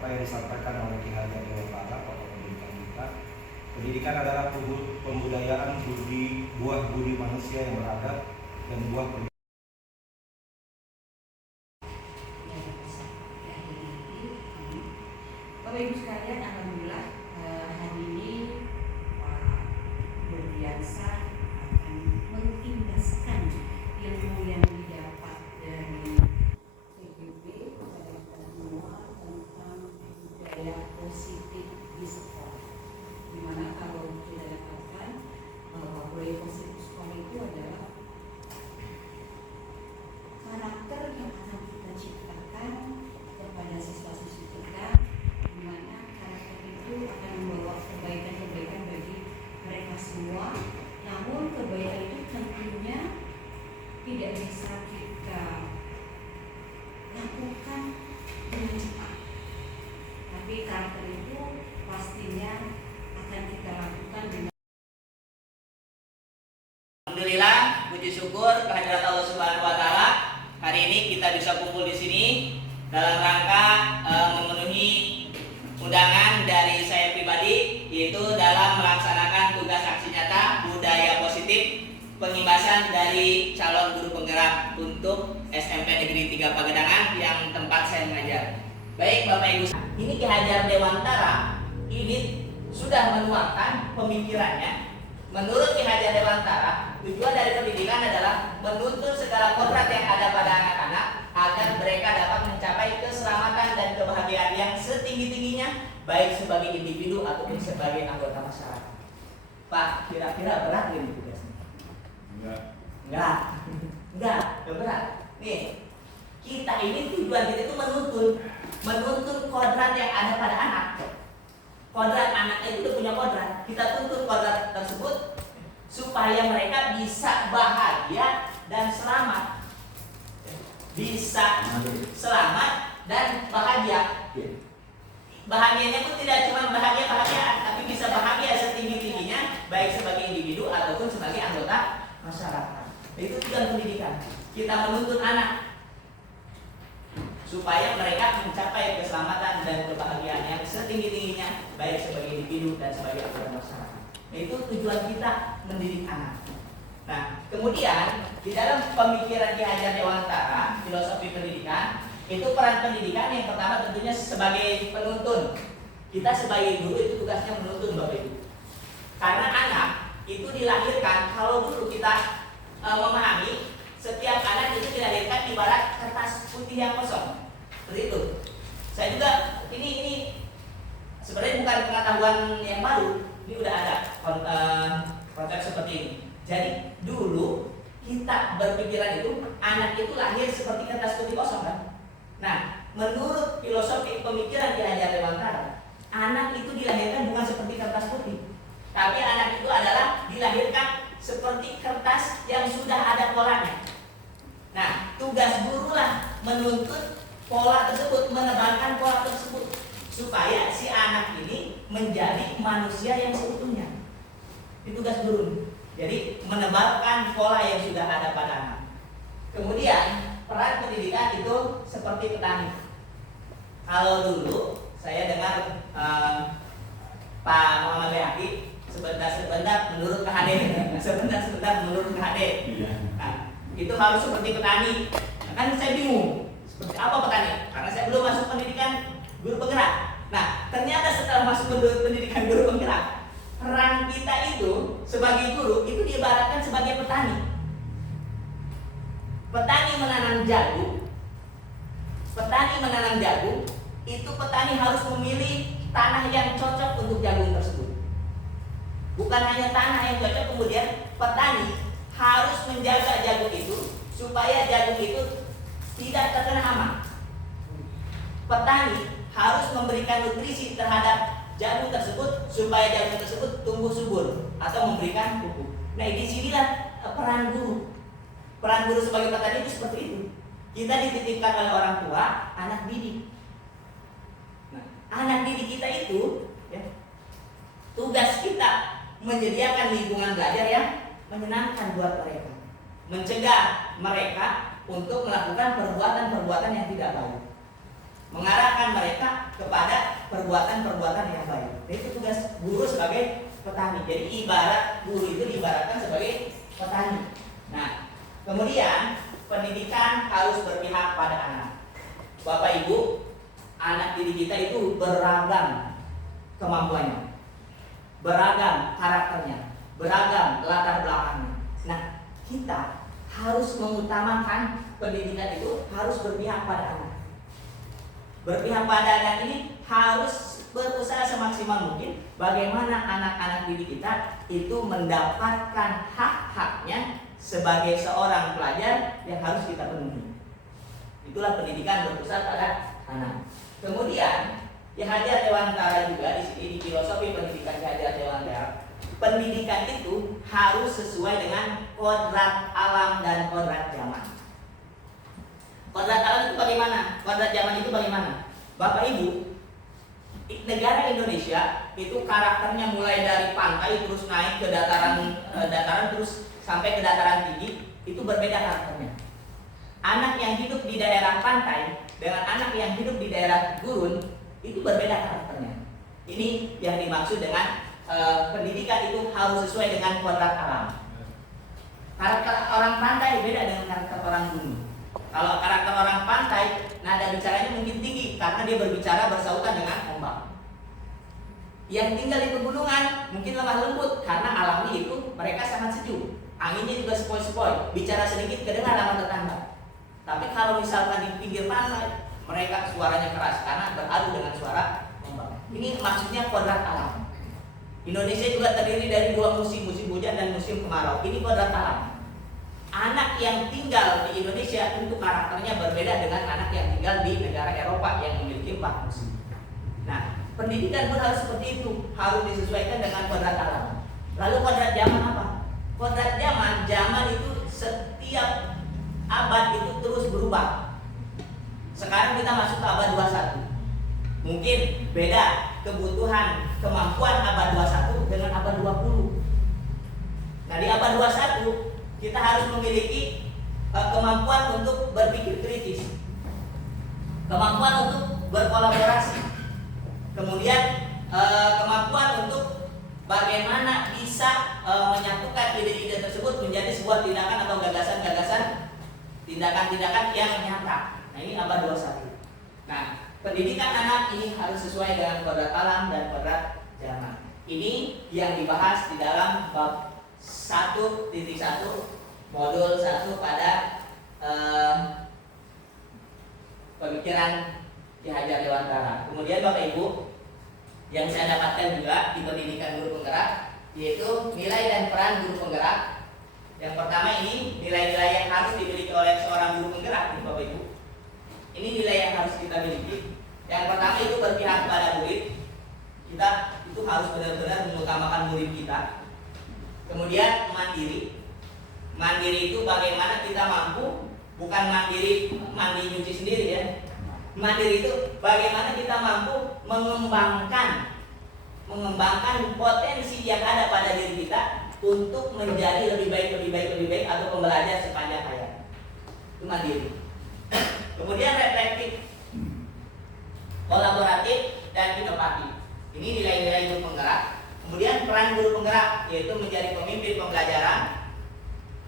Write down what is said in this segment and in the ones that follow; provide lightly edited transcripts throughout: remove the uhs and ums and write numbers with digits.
apa yang disampaikan oleh Ki Hajar Dewantara, Bapak Pendidikan kita. Pendidikan adalah pembudayaan buah budi manusia yang beradab dan buah Bapak Ibu sekalian, alhamdulillah hari ini Pak Berdiansa akan mengimbaskan ilmu yang didapat dari PGB kepada kita semua tentang budaya positif di sekolah. Dimana kalau kita dapatkan bahwa budaya positif sekolah itu adalah karakter yang akan kita ciptakan kepada siswa-siswi kita, di mana karakter itu akan membawa kebaikan-kebaikan bagi mereka semua. Namun kebaikan itu tentunya tidak bisa kita lakukan dengan cepat, tapi karakter itu pastinya akan kita lakukan dengan Alhamdulillah, puji syukur kehadirat Allah Subhanahu wa taala. Hari ini kita bisa kumpul di sini dalam rangka memenuhi undangan dari saya pribadi, yaitu dalam melaksanakan tugas aksi nyata budaya positif pengimbasan dari calon guru penggerak untuk SMP Negeri 3 Pagedangan yang tempat saya mengajar. Baik Bapak Ibu, ini Ki Hajar Dewantara ini sudah menuangkan pemikirannya. Menurut Ki Hajar Dewantara, tujuan dari pendidikan adalah menuntut segala kodrat yang ada pada anak-anak agar mereka dapat mencapai keselamatan dan kebahagiaan yang setinggi-tingginya, baik sebagai individu ataupun sebagai anggota masyarakat. Pak, kira-kira berat ini tugasnya? Enggak berat. Nih, kita ini tujuan kita itu menuntun kodrat yang ada pada anak. Kodrat anak itu udah punya kodrat. Kita tuntut kodrat tersebut supaya mereka bisa bahagia dan selamat. Bisa selamat dan bahagia. Bahagianya pun tidak cuma bahagia, tapi bisa bahagia setinggi-tingginya, baik sebagai individu ataupun sebagai anggota masyarakat. Itu tujuan pendidikan. Kita menuntut anak supaya mereka mencapai keselamatan dan kebahagiaan yang setinggi-tingginya, baik sebagai individu dan sebagai anggota masyarakat. Itu tujuan kita mendidik anak. Nah, kemudian di dalam pemikiran Ki Hajar Dewantara, filosofi pendidikan, itu peran pendidikan yang pertama tentunya sebagai penuntun. Kita sebagai guru itu tugasnya menuntun Bapak Ibu. Karena anak itu dilahirkan, kalau dulu kita memahami, setiap anak itu dilahirkan ibarat kertas putih yang kosong. Seperti itu. Saya juga ini sebenarnya bukan pengetahuan yang baru. Ini udah ada konsep seperti ini. Jadi dulu kita berpikiran itu anak itu lahir seperti kertas putih kosong kan. Nah, menurut filosofi pemikiran Ki Hajar Dewantara, anak itu dilahirkan bukan seperti kertas putih, tapi anak itu adalah dilahirkan seperti kertas yang sudah ada polanya. Nah, tugas guru lah menuntut pola tersebut, menebalkan pola tersebut, supaya si anak ini menjadi manusia yang seutuhnya. Itu tugas guru. Jadi menebalkan pola yang sudah ada pada anak. Kemudian peran pendidikan itu seperti petani. Kalau dulu saya dengar Pak Muhammad Bayhaqi sebentar menurut KHD, sebentar menurut KHD. Nah, itu harus seperti petani. Kan saya bingung seperti apa petani, karena saya belum masuk pendidikan guru penggerak. Nah, ternyata setelah masuk pendidikan guru penggerak, peran kita itu sebagai guru itu diibaratkan sebagai petani. Petani menanam jagung, itu petani harus memilih tanah yang cocok untuk jagung tersebut. Bukan hanya tanah yang cocok, kemudian petani harus menjaga jagung itu supaya jagung itu tidak terkena hama. Petani harus memberikan nutrisi terhadap jagung tersebut supaya jagung tersebut tumbuh subur atau memberikan pupuk. Nah, disinilah peran guru. Peran guru sebagai petani itu seperti itu. Kita dititipkan oleh orang tua, anak didik. Nah, anak didik kita itu, ya, tugas kita menyediakan lingkungan belajar yang menyenangkan buat mereka, mencegah mereka untuk melakukan perbuatan-perbuatan yang tidak baik. mengarahkan mereka kepada perbuatan-perbuatan yang baik. Itu tugas guru sebagai petani. Jadi ibarat guru itu diibaratkan sebagai petani. Nah, kemudian pendidikan harus berpihak pada anak. Bapak Ibu, anak didik kita itu beragam kemampuannya, beragam karakternya, beragam latar belakangnya. Nah, kita harus mengutamakan pendidikan itu harus berpihak pada anak. Berpihak pada anak ini harus berusaha semaksimal mungkin bagaimana anak-anak didik kita itu mendapatkan hak-haknya sebagai seorang pelajar yang harus kita penuhi. Itulah pendidikan berpusat pada anak. Kemudian Ki Hajar Dewantara juga di sini di filosofi pendidikan Ki Hajar Dewantara, pendidikan itu harus sesuai dengan kodrat alam dan kodrat zaman. Kodrat alam itu bagaimana? Kodrat zaman itu bagaimana? Bapak Ibu, negara Indonesia itu karakternya mulai dari pantai terus naik ke dataran terus sampai ke dataran tinggi, itu berbeda karakternya. Anak yang hidup di daerah pantai dengan anak yang hidup di daerah gurun itu berbeda karakternya. Ini yang dimaksud dengan pendidikan itu harus sesuai dengan kodrat alam. Karakter orang pantai beda dengan karakter orang gunung. Kalau karakter orang pantai, nada bicaranya mungkin tinggi karena dia berbicara bersautan dengan ombak. Yang tinggal di pegunungan mungkin lemah lembut karena alamnya itu mereka sangat sejuk. Anginnya juga sepoi-sepoi, bicara sedikit kedengar sama tetangga. Tapi kalau misalkan di pinggir pantai, mereka suaranya keras karena beradu dengan suara ombak. Ini maksudnya kodrat alam. Indonesia juga terdiri dari dua musim, musim hujan dan musim kemarau. Ini kodrat alam. Anak yang tinggal di Indonesia tentu karakternya berbeda dengan anak yang tinggal di negara Eropa yang memiliki 4 musim. Nah, pendidikan pun harus seperti itu, harus disesuaikan dengan kodrat alam. Lalu kodrat zaman apa? Kodrat zaman itu setiap abad itu terus berubah. Sekarang kita masuk ke abad 21. Mungkin beda kebutuhan, kemampuan abad 21 dengan abad 20. Nah, di abad 21 kita harus memiliki kemampuan untuk berpikir kritis, kemampuan untuk berkolaborasi, kemudian kemampuan untuk bagaimana bisa menyatukan ide-ide tersebut menjadi sebuah tindakan atau gagasan-gagasan, tindakan-tindakan yang nyata. Nah, ini abad 21. Nah, pendidikan anak ini harus sesuai dengan kodrat alam dan kodrat zaman. Ini yang dibahas di dalam bab 1.1 modul 1 pada pemikiran Ki Hajar Dewantara. Kemudian Bapak Ibu, yang saya dapatkan juga di pendidikan guru penggerak yaitu nilai dan peran guru penggerak. Yang pertama ini nilai-nilai yang harus dimiliki oleh seorang guru penggerak, Bapak Ibu. Ini nilai yang harus kita miliki. Yang pertama itu berpihak pada murid. Kita itu harus benar-benar mengutamakan murid kita. Kemudian mandiri. Mandiri itu bagaimana kita mampu, bukan mandiri mandi nyuci sendiri ya. Mandiri itu bagaimana kita mampu mengembangkan potensi yang ada pada diri kita untuk menjadi lebih baik atau pembelajar sepanjang hayat. Itu mandiri. Kemudian reflektif, kolaboratif, dan inovatif. Ini nilai-nilai guru penggerak. Kemudian peran guru penggerak yaitu menjadi pemimpin pembelajaran,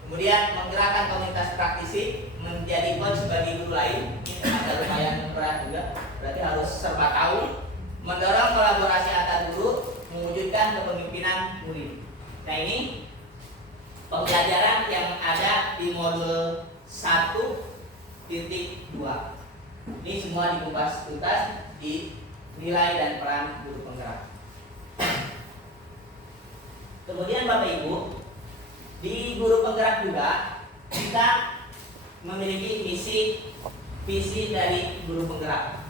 kemudian menggerakkan komunitas praktisi, menjadi coach bagi guru lain. Ini ada lumayan berat juga, berarti harus serba tahu, mendorong kolaborasi antar guru, mewujudkan kepemimpinan murid. Nah, ini pembelajaran yang ada di modul 1.2. Ini semua dikupas tuntas di nilai dan peran guru penggerak. Kemudian Bapak Ibu, di guru penggerak juga kita memiliki visi dari guru penggerak.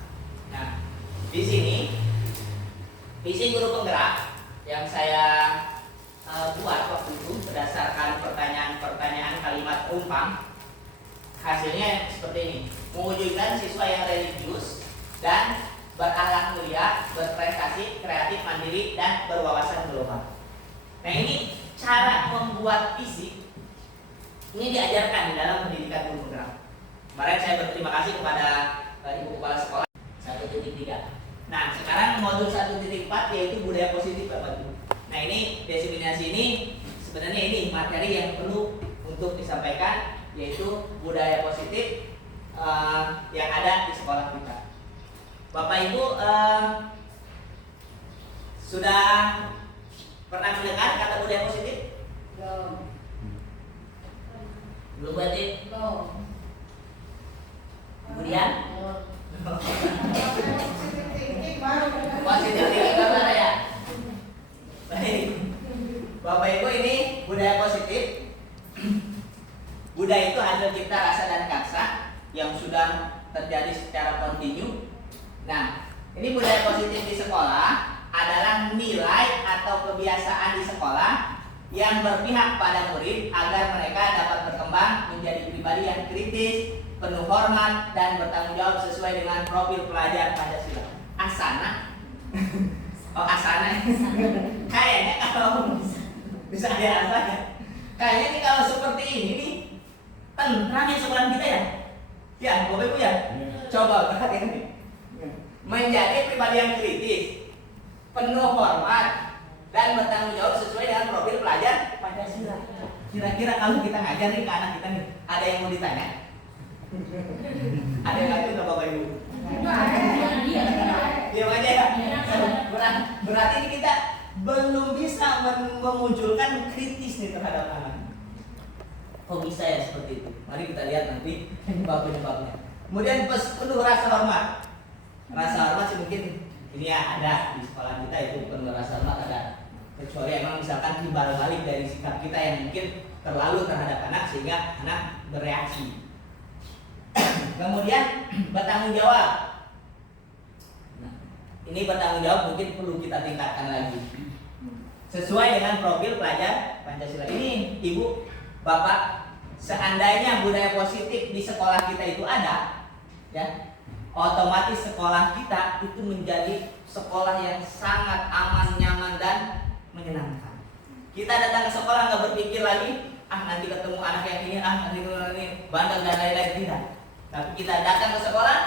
Nah, di sini visi guru penggerak yang saya buat waktu itu berdasarkan pertanyaan kalimat umpam. Hasilnya seperti ini: mewujudkan siswa yang religius dan berakhlak mulia, berprestasi, kreatif, mandiri, dan berwawasan global. Nah, ini cara membuat visi ini diajarkan di dalam pendidikan guru penggerak. Kemarin saya berterima kasih kepada Ibu Kepala Sekolah. Saya 1.3. Nah, sekarang modul 1.4 yaitu budaya positif Bapak Ibu. Nah, ini diseminasi ini sebenarnya ini materi yang perlu untuk disampaikan, yaitu budaya positif yang ada di sekolah kita. Bapak Ibu sudah pernah mendengar kata budaya positif? Belum. Belum berarti? Belum. Kemudian? Positif thinking mana ya? Baik. Bapak Ibu, ini budaya positif. Budaya itu hasil cipta rasa dan karsa yang sudah terjadi secara kontinu. Nah, ini budaya positif di sekolah adalah nilai atau kebiasaan di sekolah yang berpihak pada murid agar mereka dapat berkembang menjadi pribadi yang kritis, penuh hormat, dan bertanggung jawab sesuai dengan profil pelajar Pancasila. Asana. Oh, asana. Kayaknya kalau bisa ada asana. Kayaknya nih kalau seperti ini nih tentram ya sekolah kita ya. Ya, Bapak Ibu ya. Coba perhatikan nih. Menjadi pribadi yang kritis, penuh hormat, dan bertanggung jawab sesuai dengan profil pelajar Pancasila. Kira-kira kalau kita ngajar nih ke anak kita nih, ada yang mau ditanya? Ada yang ngajar nggak Bapak Ibu? Diam aja ya. Berarti ini kita belum bisa memunculkan kritis nih terhadap anak. Kok bisa ya seperti itu? Mari kita lihat nanti penyebab-penyebabnya. Kemudian penuh rasa hormat. Rasa hormat sih mungkin ini ya ada di sekolah kita, itu penuh rasa hormat ada. Kecuali emang misalkan timbal balik dari sikap kita yang mungkin terlalu terhadap anak sehingga anak bereaksi. Kemudian bertanggung jawab. Nah, ini bertanggung jawab mungkin perlu kita tingkatkan lagi. Sesuai dengan profil pelajar Pancasila. Ini Ibu, Bapak, seandainya budaya positif di sekolah kita itu ada, ya, otomatis sekolah kita itu menjadi sekolah yang sangat aman, nyaman, dan menyenangkan. Kita datang ke sekolah nggak berpikir lagi, nanti ketemu anak yang ini, nanti ini bandel dan lain-lain, tidak. Tapi kita datang ke sekolah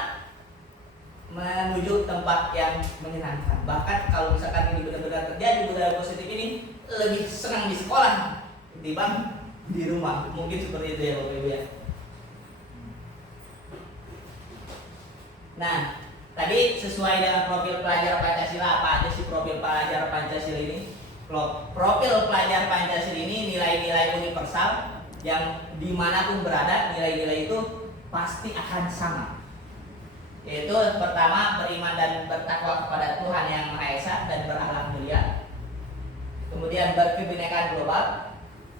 menuju tempat yang menyenangkan. Bahkan kalau misalkan ini benar-benar terjadi budaya positif ini, lebih senang di sekolah ketimbang di rumah. Mungkin seperti itu ya Bapak Ibu ya. Nah, tadi sesuai dengan profil pelajar Pancasila, apa aja sih profil pelajar Pancasila ini? Profil pelajar Pancasila ini nilai-nilai universal yang dimanapun berada, nilai-nilai itu pasti akan sama. Yaitu pertama, beriman dan bertakwa kepada Tuhan yang Maha Esa dan berakhlak mulia. Kemudian berkebinekaan global,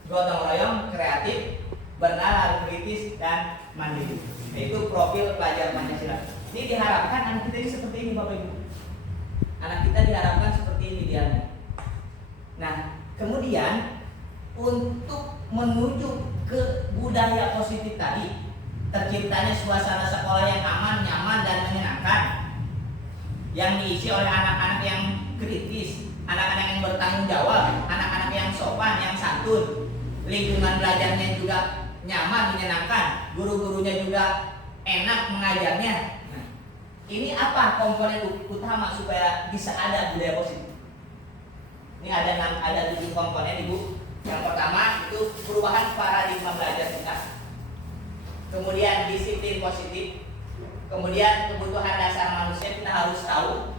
gotong royong, kreatif, bernalar, kritis, dan mandiri. Itu profil pelajar Pancasila. Ini diharapkan anak kita ini seperti ini Bapak Ibu. Anak kita diharapkan seperti ini dia. Nah, kemudian untuk menuju ke budaya positif tadi, terciptanya suasana sekolah yang aman, nyaman, dan menyenangkan, yang diisi oleh anak-anak yang kritis, anak-anak yang bertanggung jawab, anak-anak yang sopan, yang santun, lingkungan belajarnya juga nyaman, menyenangkan, guru-gurunya juga enak mengajarnya. Nah, ini apa komponen utama supaya bisa ada budaya positif? Ini ada 7 komponen Ibu. Yang pertama itu perubahan paradigma belajar kita. Kemudian disiplin positif. Kemudian kebutuhan dasar manusia kita harus tahu,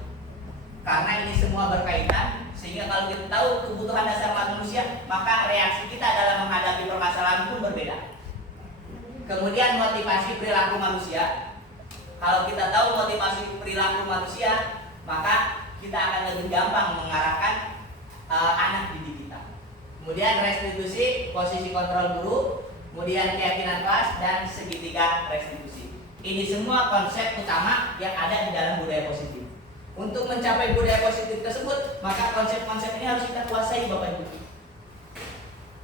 karena ini semua berkaitan. Sehingga kalau kita tahu kebutuhan dasar manusia, maka reaksi kita dalam menghadapi permasalahan pun berbeda. Kemudian motivasi perilaku manusia. Kalau kita tahu motivasi perilaku manusia, maka kita akan lebih gampang mengarahkan anak didik kita. Kemudian restitusi, posisi kontrol guru, kemudian keyakinan kelas, dan segitiga restitusi. Ini semua konsep utama yang ada di dalam budaya positif. Untuk mencapai budaya positif tersebut, maka konsep-konsep ini harus kita kuasai Bapak Ibu.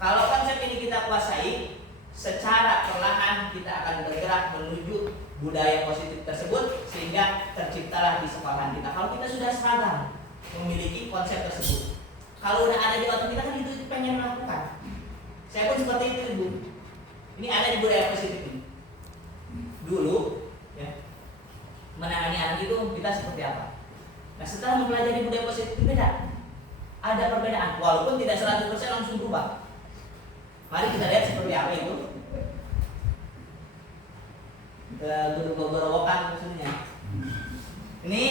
Kalau konsep ini kita kuasai, secara perlahan kita akan bergerak menuju budaya positif tersebut, sehingga terciptalah di sekolah kita. Kalau kita sudah seragam memiliki konsep tersebut, kalau udah ada di otak kita kan itu pengen melakukan. Saya pun seperti itu Ibu. Ini ada di budaya positif ini. Dulu ya, menangani anak itu kita seperti apa. Nah setelah mempelajari budaya positif itu beda, ada perbedaan walaupun tidak 100% langsung berubah. Mari kita lihat seperti apa itu beberapa maksudnya. Ini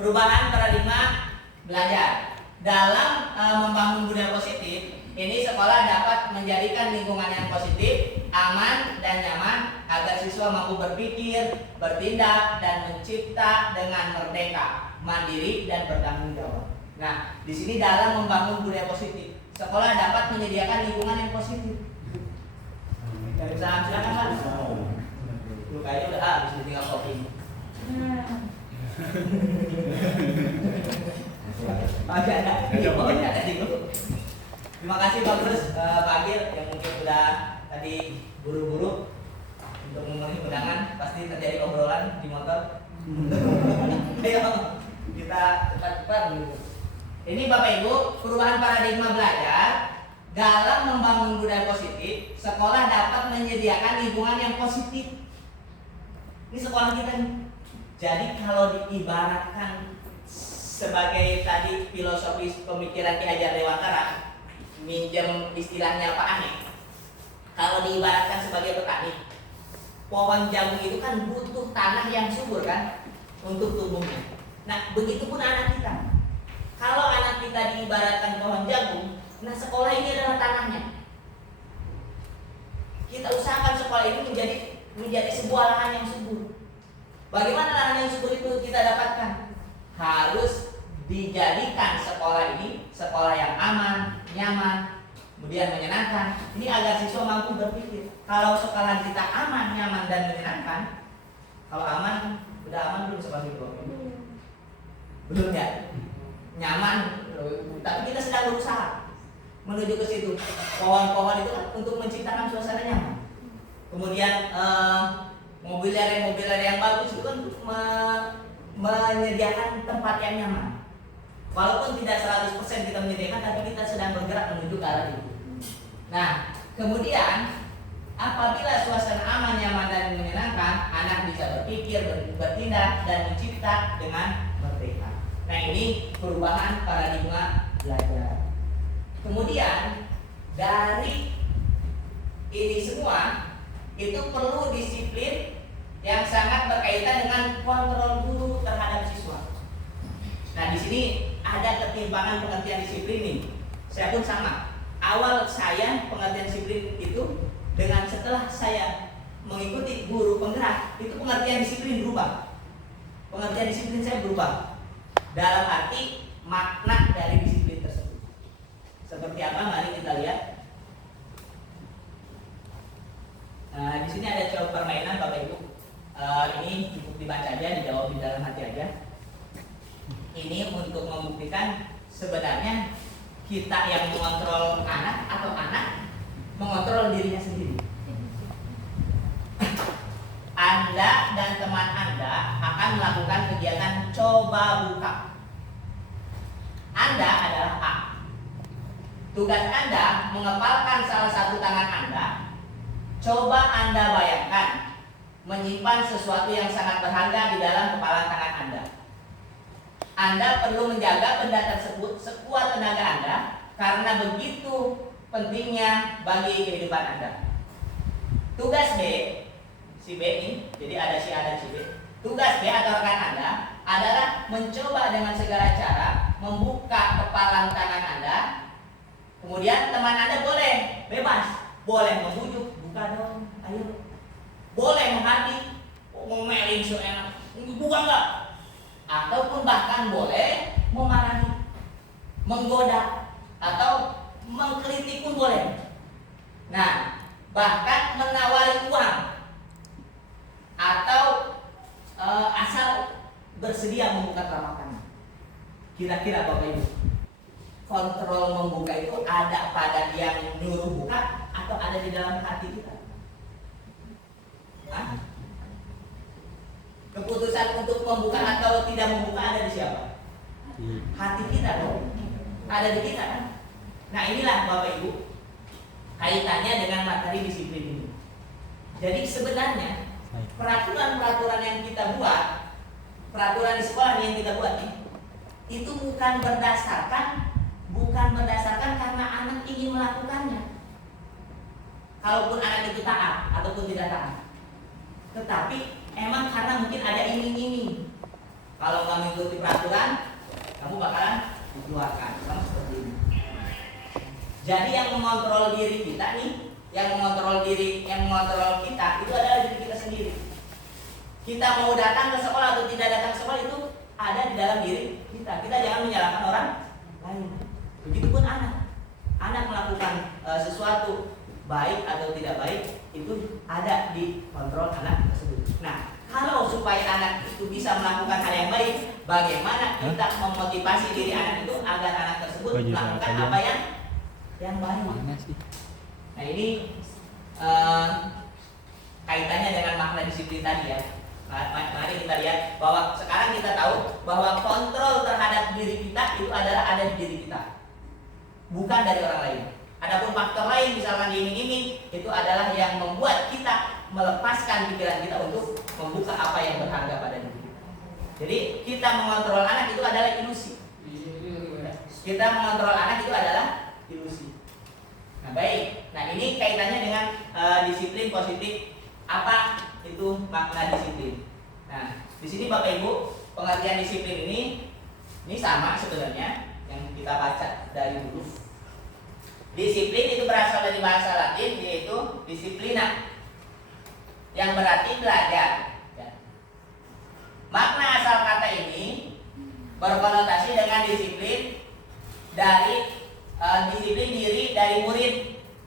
perubahan paradigma belajar dalam membangun budaya positif. Ini sekolah dapat menjadikan lingkungan yang positif, aman dan nyaman agar siswa mampu berpikir, bertindak dan mencipta dengan merdeka, mandiri dan bertanggung jawab. Nah, di sini dalam membangun budaya positif, sekolah dapat menyediakan lingkungan yang positif. Dari saham silakan Pak. Lu kayaknya udah habis tinggal kopi. Terima kasih Pak Gus, Pak Agil yang mungkin sudah tadi buru-buru untuk memenuhi undangan. Pasti terjadi obrolan di motor. Ayo kita cepat-cepat dulu. Ini Bapak Ibu, perubahan paradigma belajar dalam membangun budaya positif. Sekolah dapat menyediakan lingkungan yang positif. Ini sekolah kita nih. Jadi kalau diibaratkan sebagai tadi filosofis pemikiran Ki Hajar Dewantara, minjem istilahnya Pak Ane, kalau diibaratkan sebagai petani, pohon jagung itu kan butuh tanah yang subur kan untuk tumbuhnya. Nah begitupun anak kita. Kalau anak kita diibaratkan pohon jagung, nah sekolah ini adalah tanahnya. Kita usahakan sekolah ini menjadi sebuah lahan yang subur. Bagaimana lahan yang subur itu kita dapatkan? Harus dijadikan sekolah ini sekolah yang aman, nyaman, kemudian menyenangkan. Ini agar siswa mampu berpikir. Kalau sekolah kita aman, nyaman dan menyenangkan, kalau aman, udah aman belum seperti itu? Belum ya? Nyaman, tapi kita sedang berusaha menuju ke situ. Pohon-pohon itu kan untuk menciptakan suasana nyaman. Kemudian mobiliar yang bagus itu kan untuk menyediakan tempat yang nyaman. Walaupun tidak 100% kita menyediakan, tapi kita sedang bergerak menuju ke arah itu. Nah, kemudian apabila suasana aman, nyaman dan menyenangkan, anak bisa berpikir, bertindak dan mencipta dengan merdeka. Nah, ini perubahan paradigma belajar. Kemudian dari ini semua itu perlu disiplin yang sangat berkaitan dengan kontrol guru terhadap siswa. Nah, di sini ada ketimpangan pengertian disiplin nih. Saya pun sama. Awal saya pengertian disiplin itu dengan setelah saya mengikuti guru penggerak, itu pengertian disiplin berubah. Pengertian disiplin saya berubah. Dalam arti makna dari disiplin tersebut. Seperti apa? Mari kita lihat. Nah, di sini ada coba permainan Bapak Ibu. Ini cukup dibaca aja, dijawab di dalam hati aja. Ini untuk membuktikan sebenarnya kita yang mengontrol anak atau anak mengontrol dirinya sendiri. Anda dan teman Anda akan melakukan kegiatan coba buka. Anda adalah A. Tugas Anda mengepalkan salah satu tangan Anda. Coba Anda bayangkan menyimpan sesuatu yang sangat berharga di dalam kepalan tangan Anda. Anda perlu menjaga benda tersebut sekuat tenaga Anda karena begitu pentingnya bagi kehidupan Anda. Tugas B, si B ini, jadi ada si A dan si B. Tugas B atau rekan Anda adalah mencoba dengan segala cara membuka kepalan tangan Anda. Kemudian teman Anda boleh bebas, boleh membujuk, buka dong, ayo. Boleh menghadik, ngomelin so enak, buka enggak? Ataupun bahkan boleh memarahi, menggoda, atau mengkritik pun boleh. Nah, bahkan menawari uang atau asal bersedia membuka telapak. Kira-kira Bapak Ibu, kontrol membuka itu ada pada yang nyuruh buka atau ada di dalam hati kita? Hah? Keputusan untuk membuka atau tidak membuka ada di siapa? Hati kita dong. Ada di kita kan? Nah, inilah Bapak Ibu kaitannya dengan materi disiplin ini. Jadi sebenarnya peraturan-peraturan yang kita buat, peraturan di sekolah yang kita buat itu bukan berdasarkan karena anak ingin melakukannya. Kalaupun anak itu taat ataupun tidak taat, tetapi emang karena mungkin ada iming-iming. Kalau nggak mengikuti peraturan, kamu bakalan dikeluarkan, sama seperti ini. Jadi yang mengontrol diri kita nih, yang mengontrol kita itu adalah diri kita sendiri. Kita mau datang ke sekolah atau tidak datang ke sekolah itu ada di dalam diri kita. Kita jangan menyalahkan orang lain. Begitupun anak melakukan sesuatu baik atau tidak baik itu ada di kontrol anak tersebut. Nah, kalau supaya anak itu bisa melakukan hal yang baik, bagaimana kita memotivasi diri anak itu agar anak tersebut melakukan apa yang baik? Nah, ini kaitannya dengan makna disiplin tadi ya. Mari kita lihat bahwa sekarang kita tahu bahwa kontrol terhadap diri kita itu adalah ada di diri kita, bukan dari orang lain. Adapun faktor lain misalkan diiming-iming itu adalah yang membuat kita melepaskan pikiran kita untuk membuka apa yang berharga pada diri kita. Jadi kita mengontrol anak itu adalah ilusi. Kita mengontrol anak itu adalah ilusi. Nah, baik. Nah, ini kaitannya dengan disiplin positif. Apa itu makna disiplin? Nah, di sini Bapak Ibu, pengertian disiplin ini sama sebenarnya yang kita baca dari dulu. Disiplin itu berasal dari bahasa Latin yaitu disiplina, yang berarti belajar. Makna asal kata ini berkonotasi dengan disiplin diri dari murid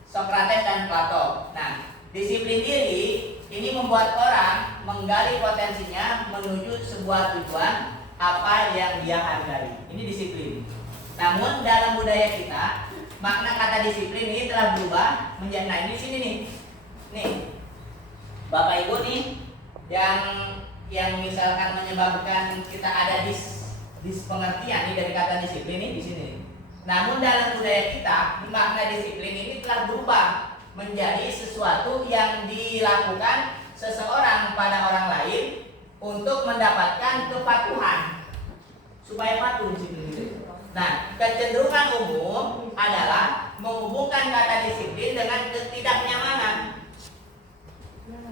Sokrates dan Plato. Nah, disiplin diri ini membuat orang menggali potensinya menuju sebuah tujuan apa yang dia hargai. Ini disiplin. Namun dalam budaya kita, makna kata disiplin ini telah berubah menjadi, nah ini sini nih Bapak Ibu nih yang misalkan menyebabkan kita ada pengertian nih dari kata disiplin ini di sini. Namun dalam budaya kita, makna disiplin ini telah berubah menjadi sesuatu yang dilakukan seseorang pada orang lain untuk mendapatkan kepatuhan, supaya patuh disiplin itu. Nah, kecenderungan umum adalah menghubungkan kata disiplin dengan ketidaknyamanan.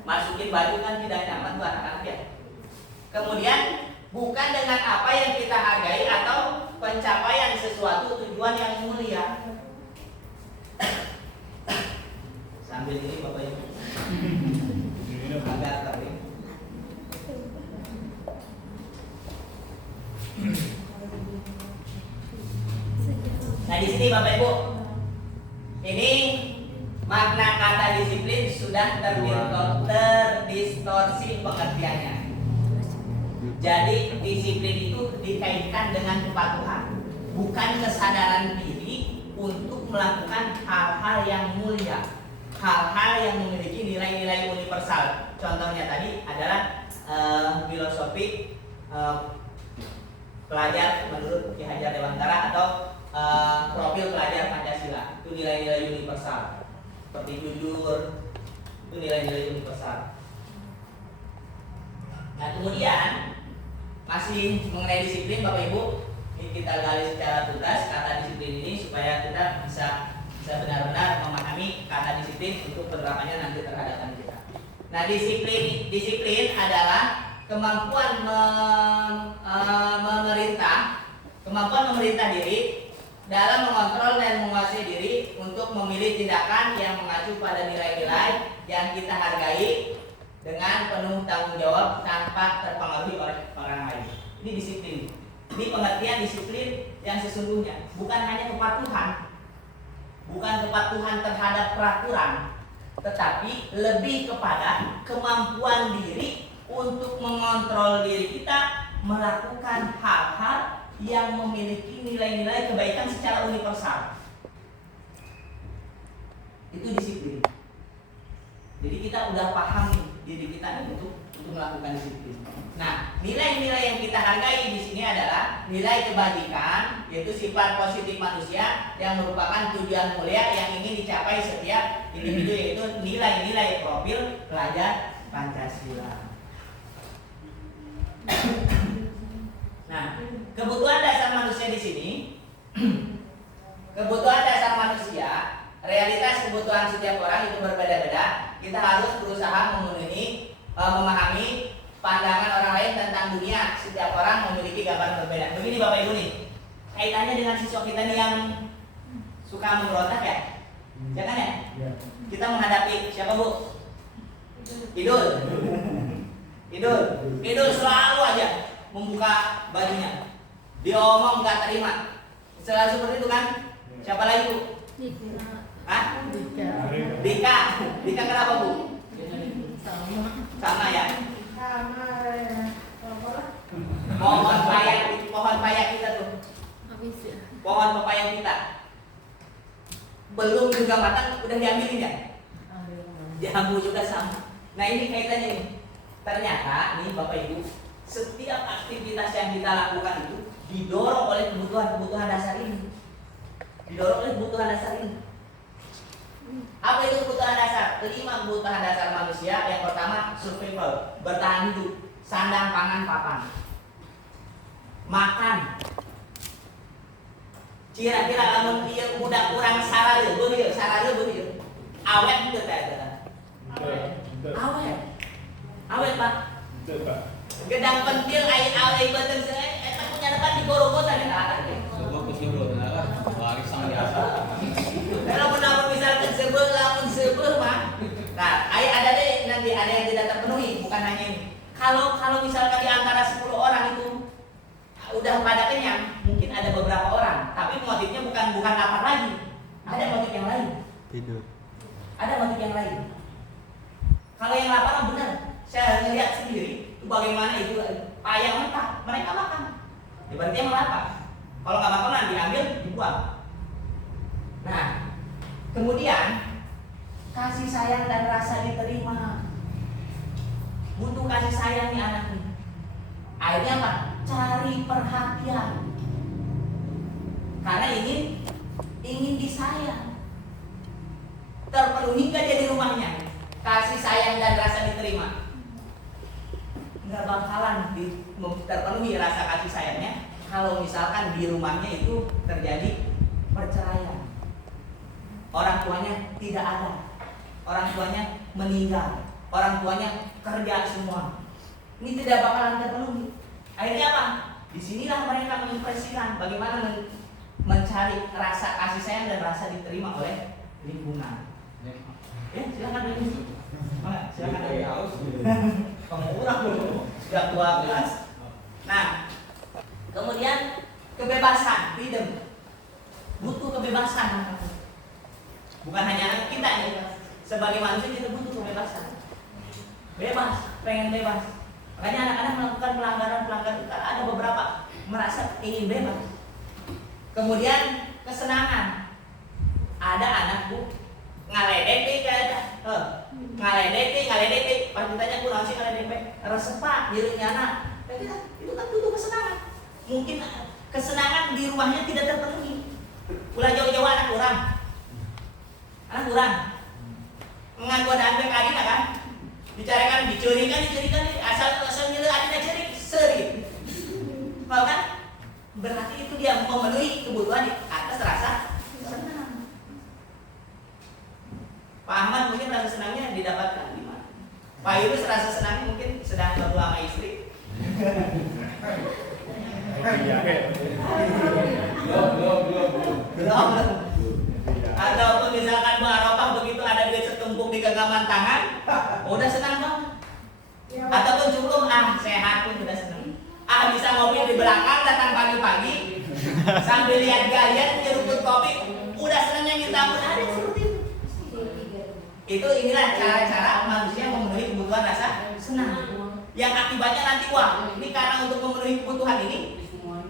Masukin baju kan tidak nyaman tuh anak-anak ya. Kemudian bukan dengan apa yang kita hargai atau pencapaian sesuatu tujuan yang mulia. Sambil ini Bapak Ibu. Agak kering. Nah, di sini Bapak Ibu, ini makna kata disiplin sudah terdistorsi pengertiannya. Jadi disiplin itu dikaitkan dengan kepatuhan, bukan kesadaran diri untuk melakukan hal-hal yang mulia, hal-hal yang memiliki nilai-nilai universal. Contohnya tadi adalah filosofi pelajar menurut Ki Hajar Dewantara atau profil pelajar Pancasila. Itu nilai-nilai universal seperti jujur, itu nilai-nilai universal. Nah, kemudian masih mengenai disiplin Bapak Ibu, ini kita gali secara tuntas kata disiplin ini supaya kita bisa benar-benar memahami kata disiplin untuk penerapannya nanti terhadap kita. Nah, disiplin adalah kemampuan memerintah diri dalam mengontrol dan menguasai diri untuk memilih tindakan yang mengacu pada nilai-nilai yang kita hargai dengan penuh tanggung jawab tanpa terpengaruhi oleh orang lain. Ini disiplin. Ini pengertian disiplin yang sesungguhnya, bukan hanya kepatuhan, bukan kepatuhan terhadap peraturan, tetapi lebih kepada kemampuan diri untuk mengontrol diri kita melakukan hal-hal yang memiliki nilai-nilai kebaikan secara universal. Itu disiplin. Jadi kita udah paham nih diri kita nih untuk melakukan disiplin. Nah, nilai-nilai yang kita hargai di sini adalah nilai kebajikan, yaitu sifat positif manusia yang merupakan tujuan mulia yang ingin dicapai setiap individu, yaitu nilai-nilai profil pelajar Pancasila. Nah, kebutuhan dasar manusia di sini, kebutuhan dasar manusia, realitas kebutuhan setiap orang itu berbeda-beda. Kita harus berusaha memahami pandangan orang lain tentang dunia. Setiap orang memiliki gambaran berbeda. Begini Bapak Ibu nih, kaitannya dengan siswa kita nih yang suka memberontak ya, jangan ya? Kita menghadapi siapa Bu? Idul selalu aja membuka bajunya, dia omong nggak terima, selalu seperti itu kan? Siapa lagi Bu? Hah? Dika kenapa Bu? Sama ya? Pohon paya kita tuh, pohon pepaya kita belum juga matang udah diambilin ya? Jambu juga sama. Nah ini kaitannya nih. Ternyata nih Bapak Ibu, setiap aktivitas yang kita lakukan itu didorong oleh kebutuhan dasar ini. Apa itu kebutuhan dasar? 5 kebutuhan dasar manusia. Yang pertama survival, bertahan hidup, sandang, pangan, papan. Makan. Kira-kira lamun dia udah kurang sarare begitu. Awet itu teh. Awet Pak. Gedang pentil ai awet beuteung saya eta punya depan di Gorogota di Tanah. Coba kusibro lah, waris sang biasa. Kalau pun misalkan sebel mah. Nah, ada deh nanti ada yang tidak terpenuhi, bukan hanya ini. Kalau misalkan di antara 10 orang itu udah pada kenyang, mungkin ada beberapa orang, tapi motifnya bukan lapar lagi. Ada motif yang lain. Tidur. Ada motif yang lain. Kalau yang lapar benar, saya melihat sendiri itu bagaimana itu payah mentah, mereka makan. Ya berarti yang lapar. Kalau nggak makan diambil, dibuang. Nah, kemudian kasih sayang dan rasa diterima. Butuh kasih sayang nih anak nih. Akhirnya apa? Cari perhatian. Karena ingin disayang. Terpenuhi nggak jadi rumahnya? Kasih sayang dan rasa diterima. Nggak bakalan terpenuhi rasa kasih sayangnya kalau misalkan di rumahnya itu terjadi perceraian. Orang tuanya tidak ada, orang tuanya meninggal, orang tuanya kerja semua. Ini tidak bakalan terpenuhi. Akhirnya apa? Disinilah mereka menginvestasikan bagaimana mencari rasa kasih sayang dan rasa diterima oleh lingkungan. Ya, silakan dulu. Silakan. Pengurang dulu. Sudah 12. Nah, kemudian kebebasan, freedom. Butuh kebebasan. Bukan hanya kita nih. Sebagai manusia kita butuh kebebasan. Bebas, pengen bebas. Makanya anak-anak melakukan pelanggaran itu ada beberapa merasa ingin bebas. Kemudian kesenangan. Ada anak Bu ngaledek ngaledek pas ditanya kurang sih ngaledek resepak dirinya anak. Itu kan butuh kesenangan. Mungkin kesenangan di rumahnya tidak terpenuhi. Ulah jauh-jauh anak kurang mengaku ada anak adina kan dicarikan dicurikan asal nyele adina curi seri mau kan berarti itu dia memenuhi kebutuhan di atas rasa senang. Pak Ahmad mungkin rasa senangnya didapatkan di mana? Pak Yunus rasa senangnya mungkin sedang berdua sama istri. Belum. Ataupun misalkan Bu Arafah begitu ada duit setumpuk di genggaman tangan, udah senang banget. Ataupun cukup sehat pun udah senang. Bisa ngopi di belakang datang pagi-pagi sambil lihat galian nyeruput kopi, udah senangnya minta ampun. Ada seperti itu. Inilah cara-cara manusia memenuhi kebutuhan rasa senang. Yang akibatnya nanti ini karena untuk memenuhi kebutuhan ini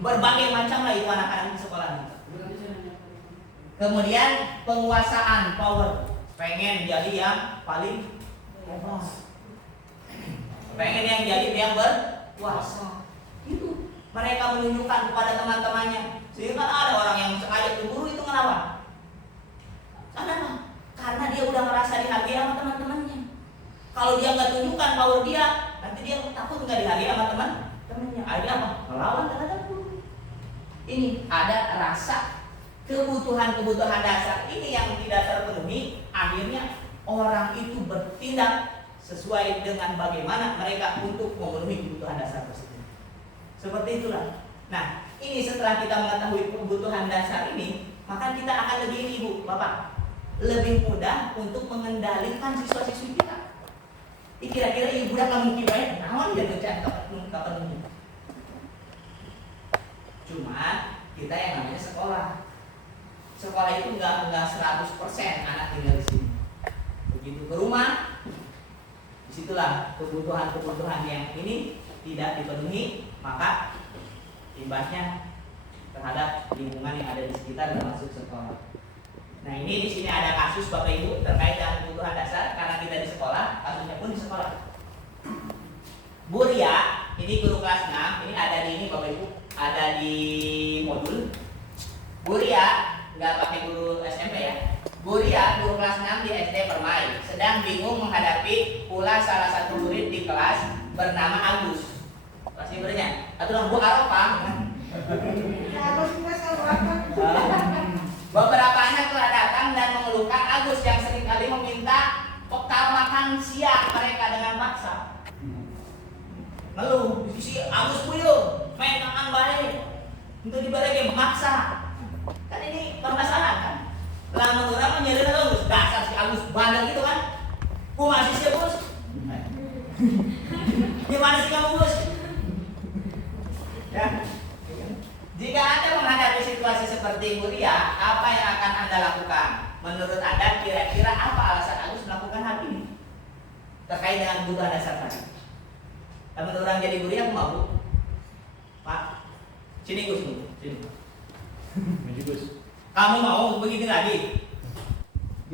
berbagai macam lah itu anak-anak di sekolah. Kemudian penguasaan, power, pengen jadi yang paling hebat, pengen yang berkuasa. Itu mereka menunjukkan kepada teman-temannya. Sehingga ada orang yang sengaja cemburu itu ngelawan. Kenapa? Karena dia udah merasa dihargai sama teman-temannya. Kalau dia nggak tunjukkan power dia, nanti dia takut nggak dihargai sama teman-temannya. Akhirnya apa? Melawan terhadap guru. Ini ada rasa kebutuhan-kebutuhan dasar ini yang tidak terpenuhi. Akhirnya orang itu bertindak sesuai dengan bagaimana mereka untuk memenuhi kebutuhan dasar tersebut. Seperti itulah. Nah, ini setelah kita mengetahui kebutuhan dasar ini, maka kita akan lebih Ibu, Bapak, lebih mudah untuk mengendalikan siswa-siswi kita. Kira-kira ibu udah nggak mungkin banyak, nawan dia kerjaan kapan ini. Cuma kita yang namanya sekolah. Sekolah itu nggak 100% anak tinggal di sini. Begitu ke rumah, disitulah kebutuhan-kebutuhan yang ini tidak dipenuhi, maka imbasnya terhadap lingkungan yang ada di sekitar termasuk sekolah. Nah, ini di sini ada kasus Bapak Ibu terkait dengan kebutuhan dasar karena kita di sekolah, kasusnya pun di sekolah. Bu Ria, ini guru kelas 6, ini ada di ini Bapak Ibu, ada di modul. Bu Ria, nggak pakai guru SMP ya. Bu Ria, guru kelas 6 di SD Permai, sedang bingung menghadapi pula salah satu murid di kelas bernama Agus. Pasti bernya, atau Bu Arafah. Beberapa anak telah datang dan mengeluhkan Agus yang seringkali meminta bekal makan siang mereka dengan paksa. Ngeluh, si Agus puyuh, main makan balik, untuk dibalik memaksa. Kan ini permasalahan kan? Lama orang menyelidiki Agus, dasar si Agus bandel gitu kan? Ku masih sih Bos. Gimana sih kamu Bos? Ya. Jika Anda menghadapi situasi seperti Bu Ria, apa yang akan Anda lakukan? Menurut Anda kira-kira apa alasan Agus melakukan hal ini? Terkait dengan kebutuhan dasar tadi. Teman orang jadi Bu Ria, aku mau Bu. Pak, sini Gus, sini. Gus. Kamu mau begini lagi?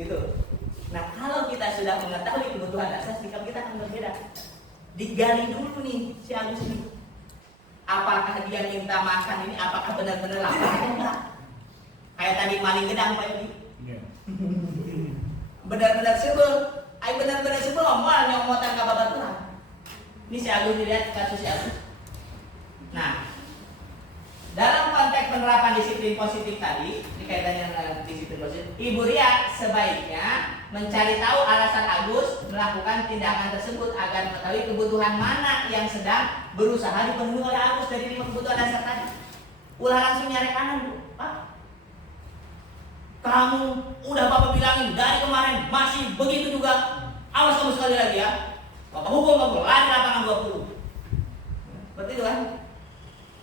Gitu. Nah, kalau kita sudah mengetahui kebutuhan dasar, sikap kita akan berbeda. Digali dulu nih si Agus ini. Apakah dia minta makan ini apakah benar-benar lapar atau enggak? Kayak tadi maling gedang Pak Yudi. Benar-benar sebel. Ay benar-benar sebel moal nyomotan ka babaturan. Ini si Agus dilihat kasus si Agus. Nah, dalam konteks penerapan disiplin positif tadi, ini kaitannya dengan disiplin positif, Ibu Ria sebaiknya mencari tahu alasan Agus melakukan tindakan tersebut agar mengetahui kebutuhan mana yang sedang berusaha dipenuhi oleh Agus dari 5 kebutuhan dasar tadi. Ulah langsung nyari kanan Bu, Pak. Kamu udah Bapak bilangin dari kemarin masih begitu juga. Awas kamu sekali lagi ya. Bapak hukum kamu lari lapangan 20. Seperti itu kan?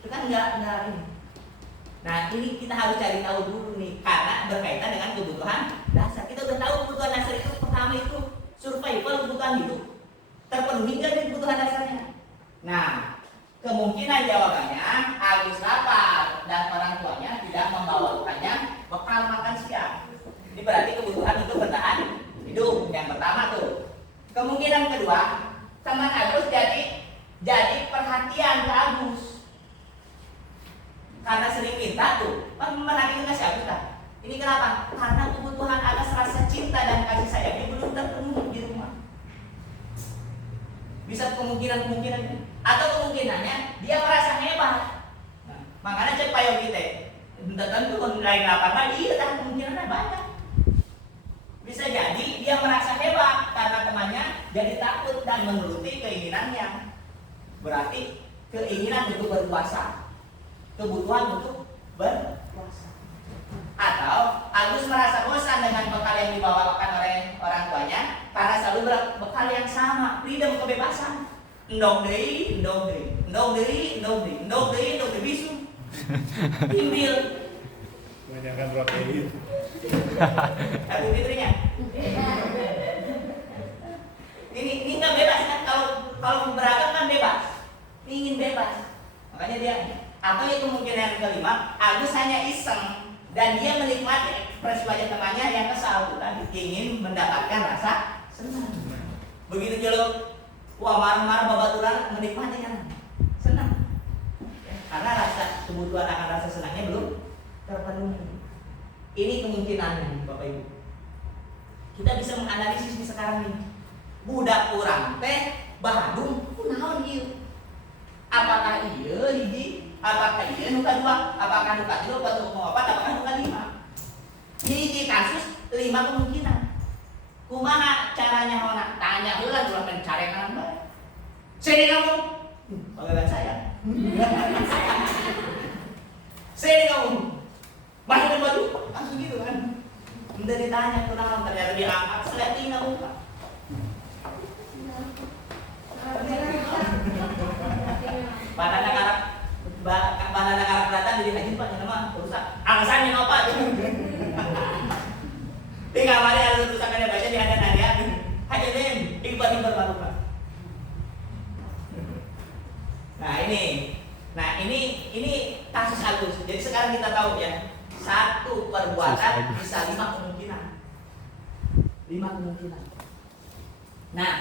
Itu kan enggak ini. Nah, ini kita harus cari tahu dulu nih karena berkaitan dengan kebutuhan dasar. Kita udah tahu kebutuhan dasar itu pertama itu survival, kebutuhan hidup. Terpenuhi enggak nih kebutuhan dasarnya? Nah, kemungkinan jawabannya Agus lapar dan orang tuanya tidak membawakannya bekal makan siang. Ini berarti kebutuhan untuk bertahan hidup yang pertama tuh. Kemungkinan kedua, teman Agus jadi perhatian ke Agus. Karena sering minta tuh, merhatiin ke si Agus lah. Ini kenapa? Karena kebutuhan atas rasa cinta dan kasih sayangnya belum terpenuhi di rumah. Bisa kemungkinan ini. Atau kemungkinannya dia merasa hebat. Nah, makanya cek payo kita. Tentu lain lapangan iya kan kemungkinannya banyak. Bisa jadi dia merasa hebat karena temannya jadi takut dan menuruti keinginannya. Berarti keinginan untuk berkuasa, kebutuhan untuk berkuasa. Atau Agus merasa bosan dengan bekal yang dibawakan oleh orang tuanya karena selalu berbekal yang sama, freedom, kebebasan. Ndong deui bisu. Timbil. Banyakkan protein. Abu fitrinya. Ini nggak bebas kan? Kalau beragam kan bebas. Ingin bebas. Makanya dia. Atau yang kemungkinan yang kelima, Agus hanya iseng dan dia menikmati ekspresi wajah temannya yang kesal tadi, ingin mendapatkan rasa senang. Begitu jelek, wah marah-marah babaturan menikmati kan, senang. Ya, karena rasa kebutuhan akan rasa senangnya belum terpenuhi. Ini kemungkinannya Bapak Ibu. Kita bisa menganalisis di sekarang ini. budak urang teh Bandung kunaon ieu? Apakah ieu hiji? Apakah ieu nu kadua? Apakah nu katilu? Apakah nu kalima? Hiji kasus 5 kemungkinan. Kumaha caranya hona? Tanya heula ulah mencarekan bae. Saya ngomong, panggilan saya. Saya ngomong, masukin baju, langsung gitu kan. Udah ditanya kunaon, ternyata diangkat seleting muka. Banana karak datang jadi haji Pak, nama rusak. Alasannya apa? Di kamarnya ada tulisannya baca di hadapannya. Haji Den, ibadah baru Pak. Nah ini kasus Agus. Jadi sekarang kita tahu ya, satu perbuatan bisa 5 kemungkinan. 5 kemungkinan. Nah,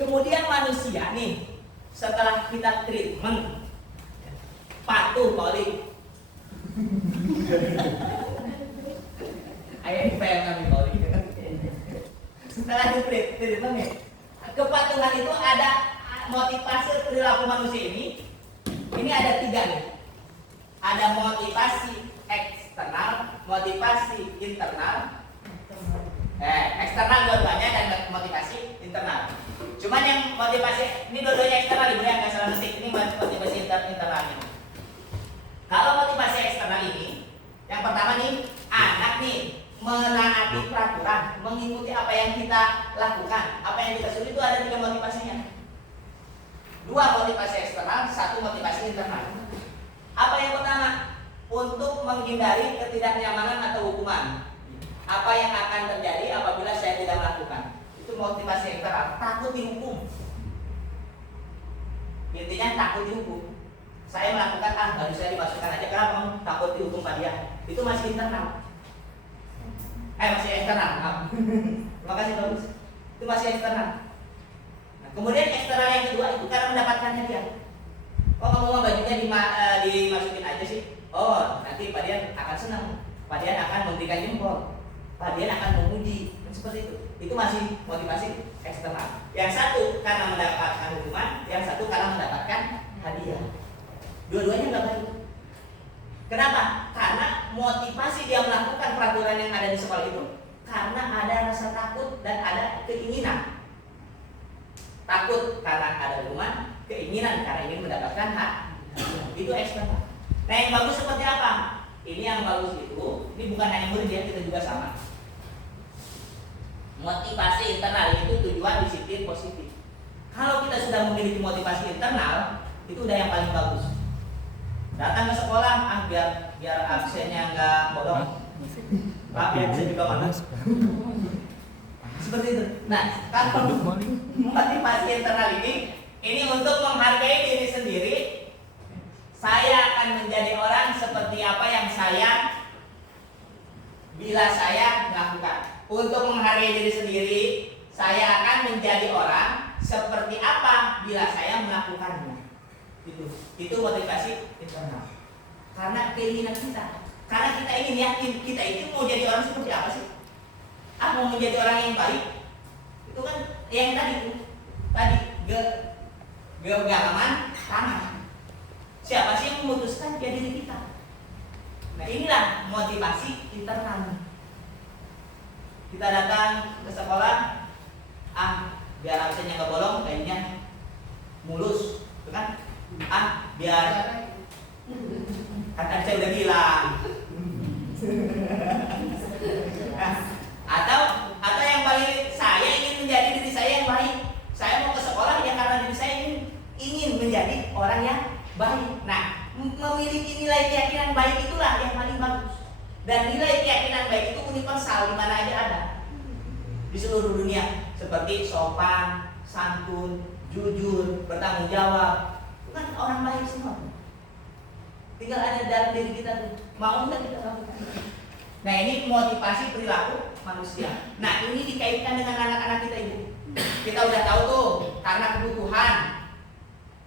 kemudian manusia nih, setelah kita treatment patuh Pauli. Ayo fail kami Pauli. Setelah di treatment nih, kepatuhan itu ada motivasi perilaku manusia ini. Ini ada 3 nih. Ada motivasi eksternal, motivasi internal. Eksternal dua-duanya dan motivasi internal. Cuman yang motivasi ini dua-duanya eksternal, ibu yang nggak salah ngetik. Ini motivasi internalnya. Kalau motivasi eksternal ini, yang pertama nih, anak nih menaati peraturan, mengikuti apa yang kita lakukan, apa yang kita suruh, itu ada 3 motivasinya. 2 motivasi eksternal, 1 motivasi internal. Apa yang pertama? Untuk menghindari ketidaknyamanan atau hukuman. Apa yang akan terjadi apabila saya tidak melakukan? Itu motivasi eksternal, takut dihukum. Intinya takut dihukum. Saya melakukan, baru saya dimasukkan aja, kenapa kamu takut dihukum Pak dia? Itu masih internal. Masih eksternal. Terima kasih bagus. Itu masih eksternal. Nah, kemudian eksternal yang kedua itu karena mendapatkan hadiah. Oh, kamu mau bajunya dimasukin aja sih? Oh, nanti Pak Dian akan senang. Pak Dian akan memberikan jempol. Pak Dian akan memuji. Seperti itu. Itu masih motivasi eksternal. Yang satu karena mendapatkan hukuman, yang satu karena mendapatkan hadiah. Dua-duanya nggak baik. Kenapa? Karena motivasi dia melakukan peraturan yang ada di sekolah itu karena ada rasa takut dan ada keinginan. Takut karena ada hukuman, keinginan karena ingin mendapatkan hak. Itu eksternal. Nah, yang bagus seperti apa? Ini yang bagus itu, ini bukan hanya murid ya, kita juga sama. Motivasi internal itu tujuan disiplin positif. Kalau kita sudah memiliki motivasi internal, itu udah yang paling bagus. Datang ke sekolah, biar absennya nggak bolong. Pak, absen juga mana? Seperti itu. Nah, kalau motivasi internal ini untuk menghargai diri sendiri. Saya akan menjadi orang seperti apa yang saya bila saya melakukan. Untuk menghargai diri sendiri, saya akan menjadi orang seperti apa bila saya melakukannya. Itu motivasi internal. Karena keinginan kita. Karena kita ingin yakin kita itu mau jadi orang seperti apa sih? Mau menjadi orang yang baik? Itu kan yang tadi genggaman tangan. Siapa sih yang memutuskan dia diri kita? Nah, inilah motivasi internal. Kita datang ke sekolah, biar absennya nggak bolong, kayaknya mulus, itu kan? Biar kan saya udah bilang. Atau yang paling, saya ingin menjadi diri saya yang baik. Saya mau ke sekolah ya karena diri saya ingin menjadi orang yang baik. Nah, memiliki nilai keyakinan baik itulah yang paling bagus. Dan nilai keyakinan baik itu universal di mana aja ada. Di seluruh dunia, seperti sopan, santun, jujur, bertanggung jawab. Itu kan orang baik semua. Tinggal ada dalam diri kita tuh, mau nggak kita lakukan. Nah, ini motivasi perilaku manusia. Nah, ini dikaitkan dengan anak-anak kita ini. Kita udah tahu tuh, karena kebutuhan.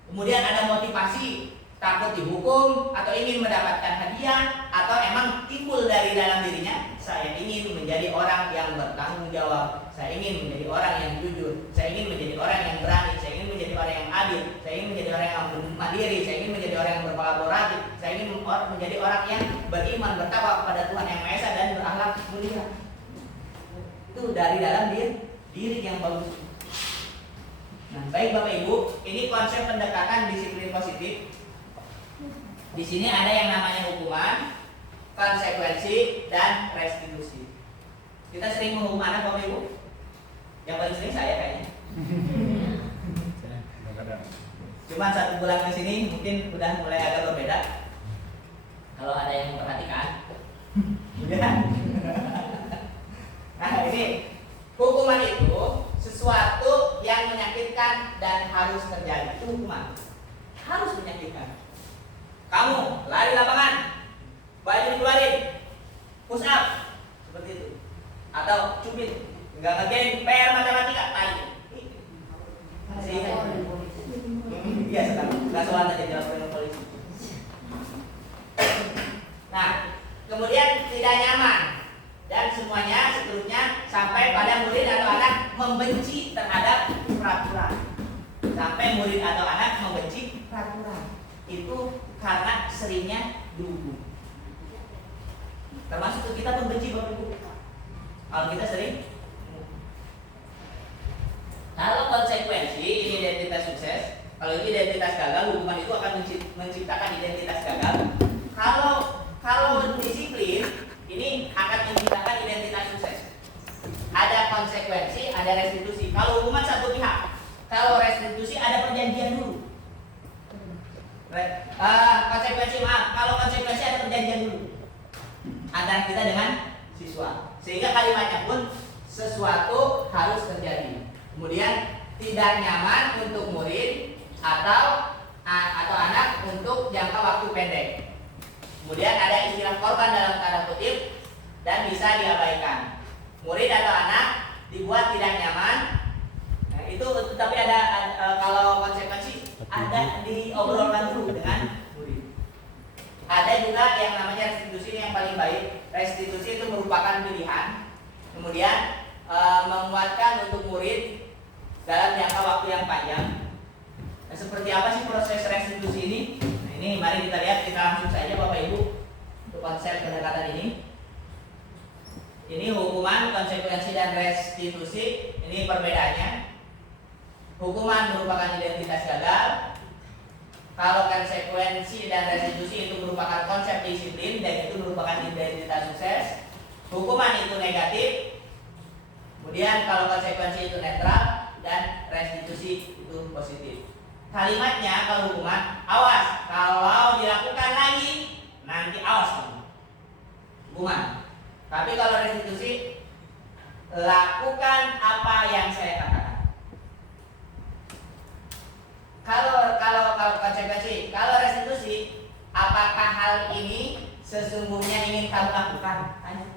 Kemudian ada motivasi, takut dihukum, atau ingin mendapatkan hadiah, atau emang timbul dari dalam dirinya, saya ingin menjadi orang yang bertanggung jawab, saya ingin menjadi orang yang jujur. ini menjadi orang yang beriman, bertakwa kepada Tuhan Yang Maha Esa dan berakhlak mulia. Itu dari dalam diri yang bagus. Nah, baik Bapak Ibu, ini konsep pendekatan disiplin positif. Di sini ada yang namanya hukuman, konsekuensi, dan restitusi. Kita sering menghukum anak Bapak Ibu? Yang paling sering saya kayaknya. Cuma 1 bulan ke sini mungkin udah mulai agak berbeda. Kalau ada yang memperhatikan. Ya. Nah, ini hukuman itu sesuatu yang menyakitkan dan harus terjadi. Itu hukuman. Harus menyakitkan. Kamu lari lapangan, baju dikeluarin, push up, seperti itu. Atau cubit, nggak ngerjain PR matematika, tahu. Iya, sekarang nggak soal tadi dilaporin polisi. Nah, kemudian tidak nyaman dan semuanya seterusnya sampai pada murid atau anak membenci terhadap peraturan. Sampai murid atau anak membenci peraturan. Itu karena seringnya dihukum. Termasuk kita membenci Bapak Ibu. Kalau kita sering. Kalau konsekuensi ini identitas sukses, kalau ini identitas gagal, hukuman itu akan menciptakan identitas gagal. Kalau disiplin ini akan menciptakan identitas sukses. Ada konsekuensi, ada restitusi. Kalau hukuman satu pihak, kalau restitusi ada perjanjian dulu. Kalau konsekuensi ada perjanjian dulu antara kita dengan siswa, sehingga kalimatnya pun sesuatu harus terjadi. Kemudian tidak nyaman untuk murid atau anak untuk jangka waktu pendek. Kemudian ada istilah korban dalam tanda kutip dan bisa diabaikan. Murid atau anak dibuat tidak nyaman. Nah, itu tapi ada kalau konsekuensi ada diobrolkan dulu dengan murid. Ada juga yang namanya restitusi yang paling baik. Restitusi itu merupakan pilihan. Kemudian menguatkan untuk murid dalam jangka waktu yang panjang. Nah, seperti apa sih proses restitusi ini? Nah, ini mari kita lihat, kita langsung saja Bapak Ibu untuk konsep pendekatan ini. Ini hukuman, konsekuensi, dan restitusi. Ini perbedaannya. Hukuman merupakan identitas gagal. Kalau konsekuensi dan restitusi itu merupakan konsep disiplin dan itu merupakan identitas sukses. Hukuman itu negatif. Kemudian kalau konsekuensi itu netral dan restitusi itu positif. Kalimatnya kalau hukuman, awas kalau dilakukan lagi nanti awas kamu. Hukuman. Tapi kalau restitusi, lakukan apa yang saya katakan. Kalau konsekuensi, kalau restitusi, apakah hal ini sesungguhnya ingin kamu lakukan? Tanya.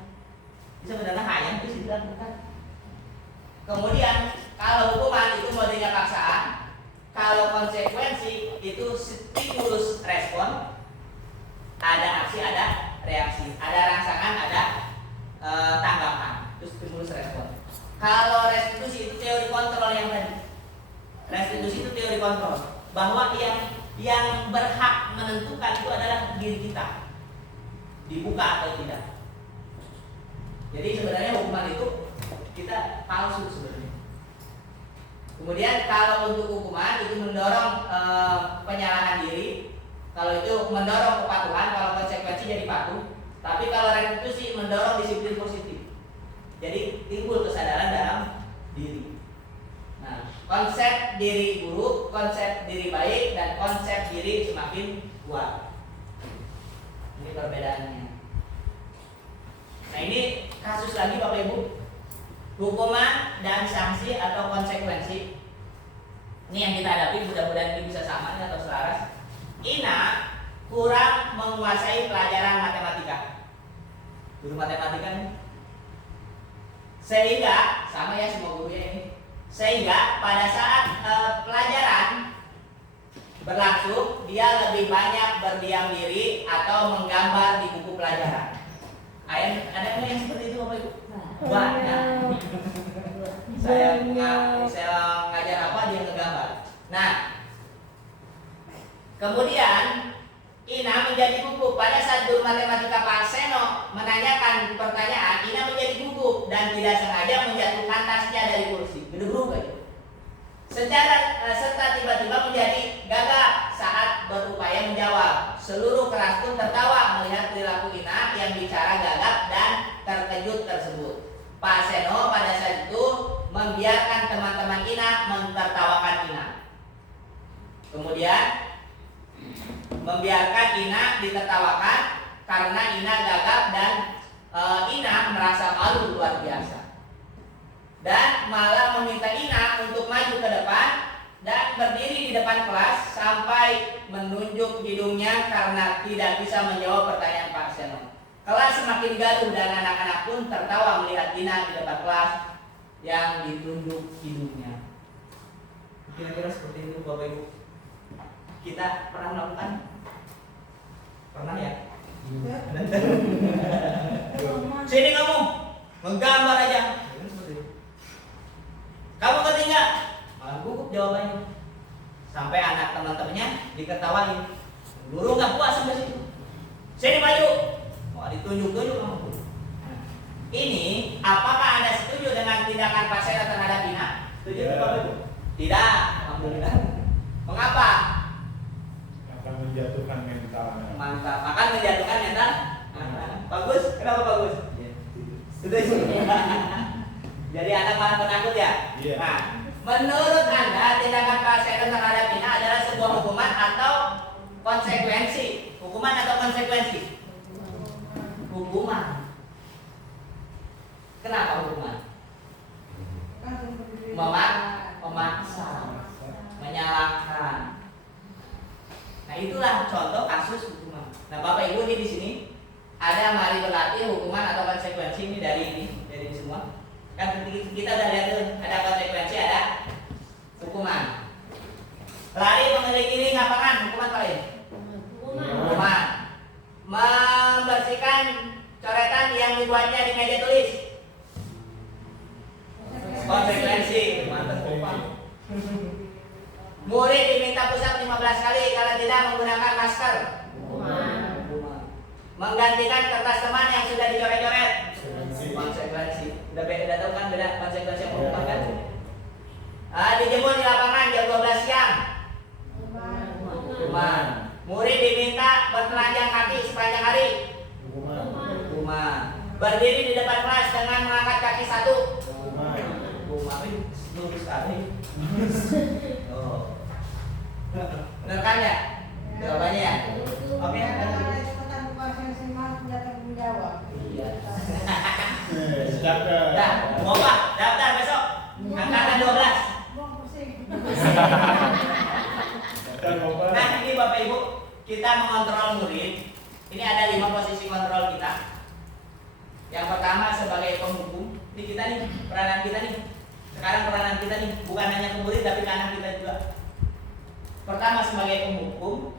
Sebenarnya hanya itu dilakukan. Kemudian kalau hukuman itu modelnya paksaan, kalau konsekuensi itu stimulus respon, ada aksi, ada reaksi, ada rangsangan, ada tanggapan, itu stimulus respon. Kalau restitusi itu teori kontrol yang tadi. Restitusi itu teori kontrol, bahwa yang berhak menentukan itu adalah diri kita, dibuka atau tidak. Jadi sebenarnya hukuman itu kita palsu sebenarnya. Kemudian kalau untuk hukuman itu mendorong penyalahan diri, kalau itu mendorong kepatuhan, kalau konsekuensi jadi patuh. Tapi kalau restitusi mendorong disiplin positif, jadi timbul kesadaran dalam diri. Nah, konsep diri buruk, konsep diri baik, dan konsep diri semakin kuat. Ini perbedaannya. Nah, ini kasus lagi Bapak Ibu. Hukuman dan sanksi atau konsekuensi. Ini yang kita hadapi, mudah-mudahan ini bisa sama atau selaras. Ina kurang menguasai pelajaran matematika. Guru matematika nih. Sehingga, sama ya semua guru ini. Sehingga pada saat pelajaran berlangsung, dia lebih banyak berdiam diri atau menggambar di buku pelajaran. Ada yang seperti itu Bapak Ibu? Banyak. Saya ngajar apa dia ngegambar. Nah, kemudian Ina menjadi gugur. pada saat guru matematika Pak Seno menanyakan pertanyaan, Ina menjadi gugup dan tidak sengaja menjatuhkan tasnya dari kursi. Gedebuk aja. Serta tiba-tiba menjadi gagap saat berupaya menjawab. Seluruh kelas pun tertawa melihat perilaku Ina yang bicara gagap dan terkejut tersebut. Pak Seno pada saat itu membiarkan teman-teman Ina mentertawakan Ina. Kemudian membiarkan Ina ditertawakan karena Ina gagap dan Ina merasa malu luar biasa. Dan malah meminta Ina untuk maju ke depan dan berdiri di depan kelas sampai menunjuk hidungnya karena tidak bisa menjawab pertanyaan Pak Seno. Kelas semakin gaduh dan anak-anak pun tertawa melihat Ina di depan kelas yang ditunjuk hidungnya. Kira-kira seperti itu Bapak Ibu. Kita pernah melakukan? Pernah ya? Sini kamu, menggambar aja. Kamu ngerti nggak? Malah gugup jawabannya. Sampai anak teman-temannya diketawain. Guru nggak puas sampai situ. Sini maju. Mau ditunjuk-tunjuk kamu. Ini, apakah Anda setuju dengan tindakan Pak Seno terhadap Ina? Setuju Bapak Ibu? Tidak. Alhamdulillah. Mengapa? Akan menjatuhkan mental anak. Mantap. Akan menjatuhkan mental. Bagus. Kenapa bagus? Setuju. Jadi anak malah penakut ya? Iya. Nah, menurut Anda tindakan Pak Seno terhadap Ina adalah sebuah hukuman atau konsekuensi? Hukuman atau konsekuensi? Hukuman. Kenapa hukuman? Memaksa, menyalahkan. Nah, itulah contoh kasus hukuman. Nah, Bapak Ibu ini di sini ada mari berlatih hukuman atau konsekuensi ini dari semua. Kan kita udah lihat tuh, ada konsekuensi, ada hukuman. Lari mengelilingi lapangan, hukuman paling. Hukuman. Membersihkan coretan yang dibuatnya di meja tulis. Konsekuensi. Murid diminta push up 15 kali kalau tidak menggunakan masker. Menggantikan kertas teman yang sudah dicoret-coret. Konsekuensi. Udah tahu kan beda konsekuensi yang hukuman kan? Dijemur di lapangan jam 12 siang. Hukuman. Murid diminta bertelanjang kaki sepanjang hari. Hukuman. Berdiri di depan kelas dengan mengangkat kaki satu. Hukuman. Lurus kali. Oh. Benar kan ya? Jawabannya ya? Oke. Iya. Nah, mau Pak, daftar besok. Angkatan 12. Nah, ini Bapak Ibu, kita mengontrol murid. Ini ada 5 posisi kontrol kita. Yang pertama sebagai penghukum. Ini kita nih, peranan kita nih. Sekarang peranan kita nih bukan hanya ke murid tapi ke anak kita juga. Pertama sebagai penghukum,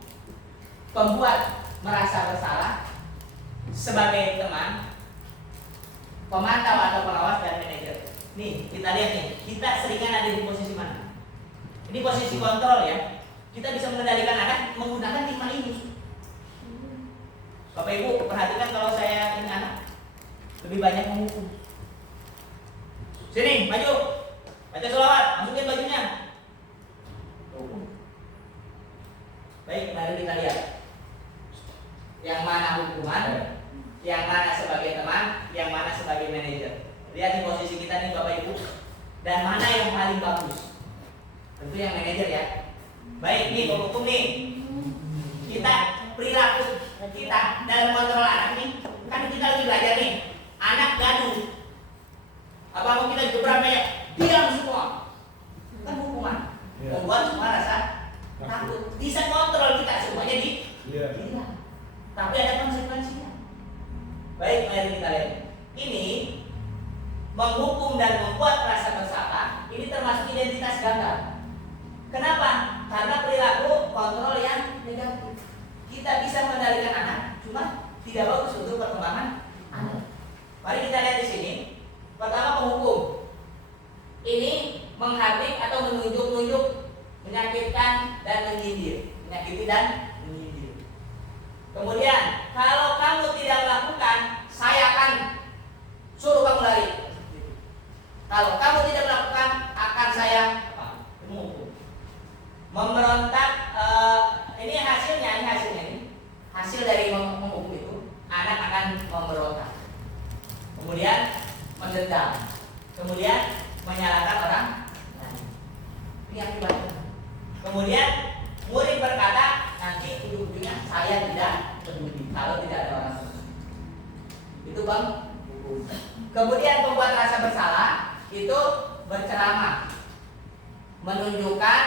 pembuat merasa bersalah. Sebagai teman, pemantau atau pengawas dan manajer. Nih, kita lihat nih, kita seringan ada di posisi mana? Ini posisi kontrol ya. Kita bisa mengendalikan anak menggunakan 5 ini. Bapak Ibu, perhatikan kalau saya ini anak lebih banyak menghukum. Sini, maju. Baca sholawat, masukin bajunya. Baik, mari kita lihat. Yang mana hukuman, yang mana sebagai teman, yang mana sebagai manajer. Lihat di posisi kita nih Bapak Ibu. Dan mana yang paling bagus? Tentu yang manajer ya. Baik nih penghukum nih. Kita perilaku kita dalam kontrol anak nih. Kan kita lagi belajar nih. Anak gaduh. Apa mau kita gebrak banyak? Diam semua. Kan hukuman. Membuat semua rasa takut. Bisa kontrol kita semuanya di. Tapi ada konsekuensinya. Baik, mari kita lihat. Ini menghukum dan membuat rasa bersalah. Ini termasuk identitas gagal. Kenapa? Karena perilaku kontrol yang negatif. Kita bisa mengendalikan anak, cuma tidak bagus untuk perkembangan anak. Mari kita lihat di sini. Pertama penghukum. Ini menghardik atau menunjuk-nunjuk, menyakitkan dan menyindir. Menyakiti dan menyindir. Kemudian dengan memberontak, kemudian mendendam, kemudian menyalahkan orang lain. Ini akibatnya. Kemudian murid berkata, nanti ujung-ujungnya saya tidak peduli kalau tidak ada orang lain. Itu bang. Kemudian pembuat rasa bersalah itu berceramah, menunjukkan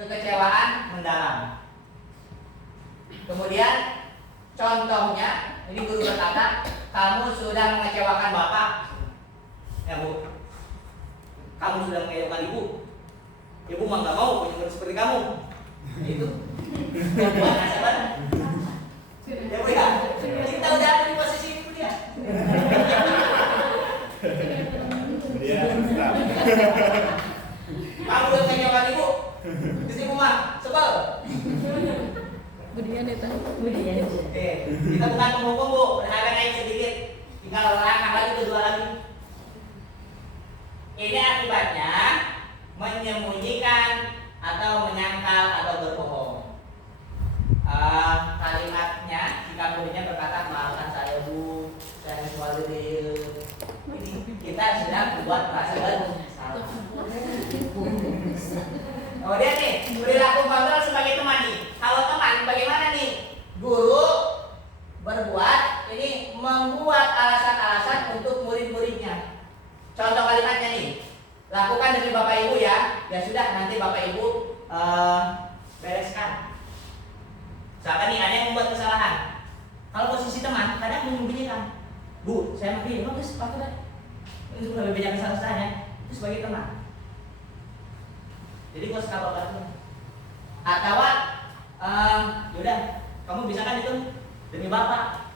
kekecewaan mendalam. Kemudian contohnya, ini guru berkata, kamu sudah mengecewakan bapak, ya bu. Kamu sudah mengecewakan ibu. Ibu mah nggak mau punya murid seperti kamu. Itu pembuat rasa badan. Ya bu ya. Kita udah ada di posisi itu dia. Dia stop. Kamu udah mengecewakan ibu. Terus ibu mah sebel. Budian itu. Oke, kita bukan pemukul bu, harga naik sedikit, tinggal langkah lagi kedua lagi. Ini akibatnya menyembunyikan atau menyangkal atau berbohong. Kalimatnya, jika muridnya berkata maafkan saya bu, saya cuma diri. Ini kita sedang membuat merasa bersalah. Kemudian nih, perilaku kontrol sebagai teman nih. Kalau teman bagaimana nih? Guru berbuat ini membuat alasan-alasan untuk murid-muridnya. Contoh kalimatnya nih, lakukan demi bapak ibu ya. Ya sudah, nanti bapak ibu bereskan. Misalkan nih ada yang membuat kesalahan. Kalau posisi teman, kadang menyembunyikan. Bu, saya mau pilih, bagus, pakai deh. Ini sudah lebih banyak kesalahan-kesalahannya. Itu sebagai teman. Jadi kau suka bapak. Atau yaudah, kamu bisa kan itu demi bapak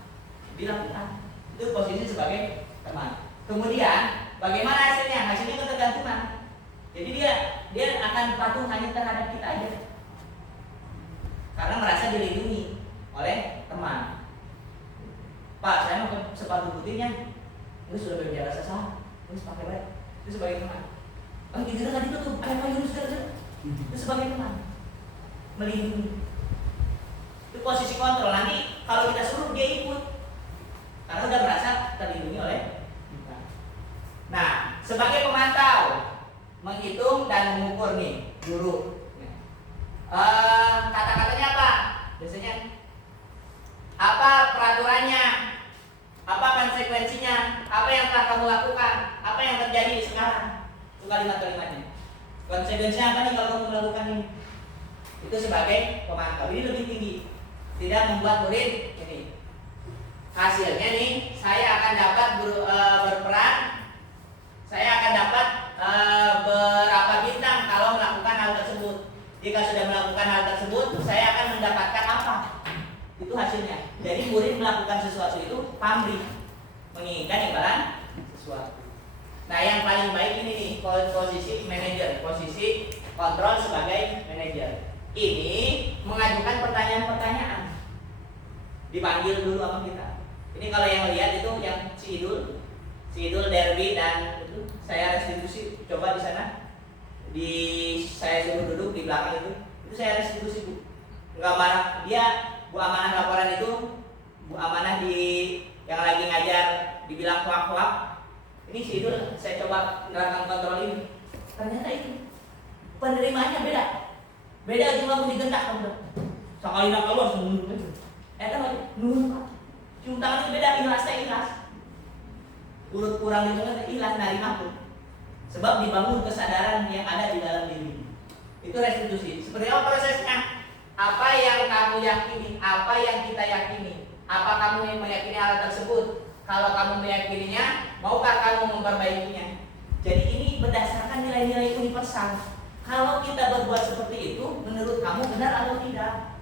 dilakukan. Itu posisi sebagai teman. Kemudian bagaimana hasilnya? Hasilnya ketergantungan. Jadi dia akan patuh hanya terhadap kita aja, karena merasa dilindungi oleh teman. Pak, saya mau ke sepatu putihnya. Itu sudah berbicara salah. Terus pakai baik. Itu sebagai teman. Oh, gitu tadi itu tuh, ayo Yunus itu sebagai teman, melindungi. Itu posisi kontrol. Nanti kalau kita suruh dia ikut, karena udah merasa terlindungi oleh kita. Nah, sebagai pemantau, menghitung dan mengukur nih, guru. Kata-katanya apa? Biasanya apa peraturannya? Apa konsekuensinya? Apa yang telah kamu lakukan? Apa yang terjadi sekarang? Itu kalimat-kalimatnya. Konsekuensinya apa nih kalau kamu melakukan ini? Itu sebagai pemantau. Ini lebih tinggi. Tidak membuat murid ini. Hasilnya nih, saya akan dapat berperan. Saya akan dapat berapa bintang kalau melakukan hal tersebut. Jika sudah melakukan hal tersebut, saya akan mendapatkan apa? Itu hasilnya. Jadi murid melakukan sesuatu itu pamrih, menginginkan imbalan sesuatu. Nah, yang paling baik ini nih, posisi manajer, posisi kontrol sebagai manajer. Ini mengajukan pertanyaan-pertanyaan. Dipanggil dulu sama kita. Ini kalau yang lihat itu yang si Idul Derby dan itu saya restitusi. Coba di sana, saya suruh duduk di belakang itu saya restitusi bu. Enggak marah dia. Bu Amanah laporan itu, Bu Amanah yang lagi ngajar dibilang kuak-kuak. Ini si Idul saya coba menerapkan kontrol ini. Ternyata itu penerimaannya beda cuma mau digentak kamu. Sekali nak keluar semua. Nurut. Cium tangan itu beda, ikhlas. Urut kurang itu kan ikhlas nerima pun. Sebab dibangun kesadaran yang ada di dalam diri. Itu restitusi. Seperti apa prosesnya? Apa yang kamu yakini, apa yang kita yakini, apa kamu meyakini hal tersebut? Kalau kamu meyakininya, maukah kamu memperbaikinya? Jadi ini berdasarkan nilai-nilai universal. Kalau kita berbuat seperti itu, menurut kamu benar atau tidak?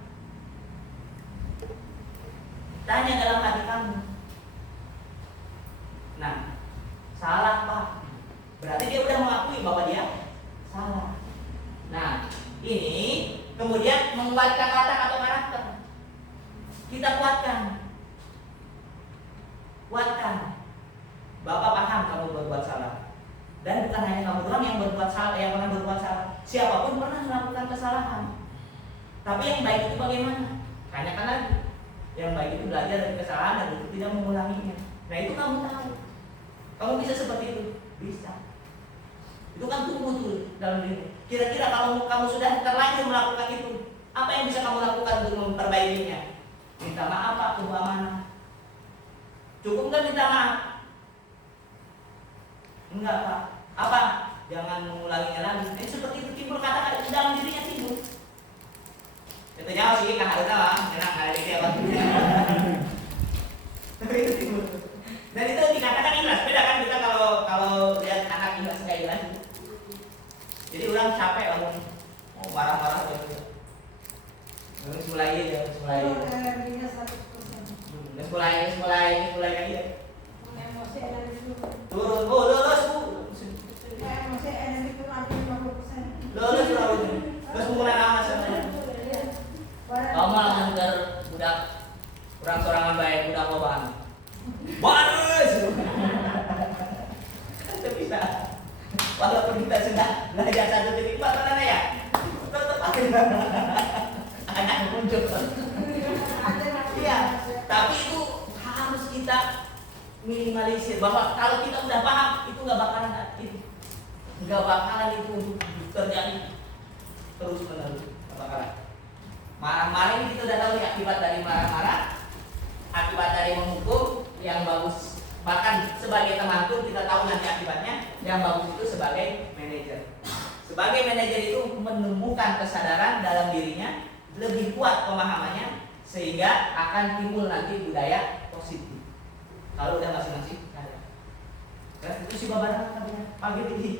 Tanya dalam hati kamu. Nah, salah Pak. Berarti dia udah mengakui bahwa dia salah. Nah, ini kemudian menguatkan watak atau karakter. Kita kuatkan. Bapak paham kamu berbuat salah. Dan bukan hanya kamu doang yang berbuat salah, yang pernah berbuat salah. Siapapun pernah melakukan kesalahan. Tapi yang baik itu bagaimana? Tanyakan lagi. Yang baik itu belajar dari kesalahan dan untuk tidak mengulanginya. Nah itu kamu tahu. Kamu bisa seperti itu? Bisa. Itu kan tumbuh tuh dalam diri. Kira-kira kalau kamu sudah terlanjur melakukan itu, apa yang bisa kamu lakukan untuk memperbaikinya? Minta maaf Pak, umpamanya. Cukup nggak minta maaf? Enggak Pak. Apa? Jangan mengulanginya lagi. Ini seperti itu timbul kata-kata dalam dirinya timbul. Itu jauh sih kan harusnya lah, enak hari ini apa? Tapi itu timbul. Dan itu dikatakan ikhlas. Beda kan kita kalau lihat anak ikhlas nggak ikhlas. Jadi orang capek orang mau marah-marah gitu. Terus mulai ya, terus mulai. Terus mulai lagi ya. Turun, lulus bu. Lulus terus mulai lama sebenarnya. Kamu langsung budak kurang sorangan baik, budak lobang. Baris. Kan bisa. Walaupun kita sudah belajar 1.4 mana ya, tetap anak muncul. Iya, tapi itu harus kita minimalisir bahwa kalau kita udah paham itu nggak bakalan itu untuk terjadi terus menerus. Marah-marah ini kita udah tahu ya akibat dari marah-marah, akibat dari menghukum yang bagus. Bahkan sebagai teman pun kita tahu nanti akibatnya. Yang bagus itu sebagai manajer. Sebagai manajer itu menemukan kesadaran dalam dirinya, lebih kuat pemahamannya, sehingga akan timbul nanti budaya positif. Kalau udah masing-masing ada. Restitusi babaran pagi ini.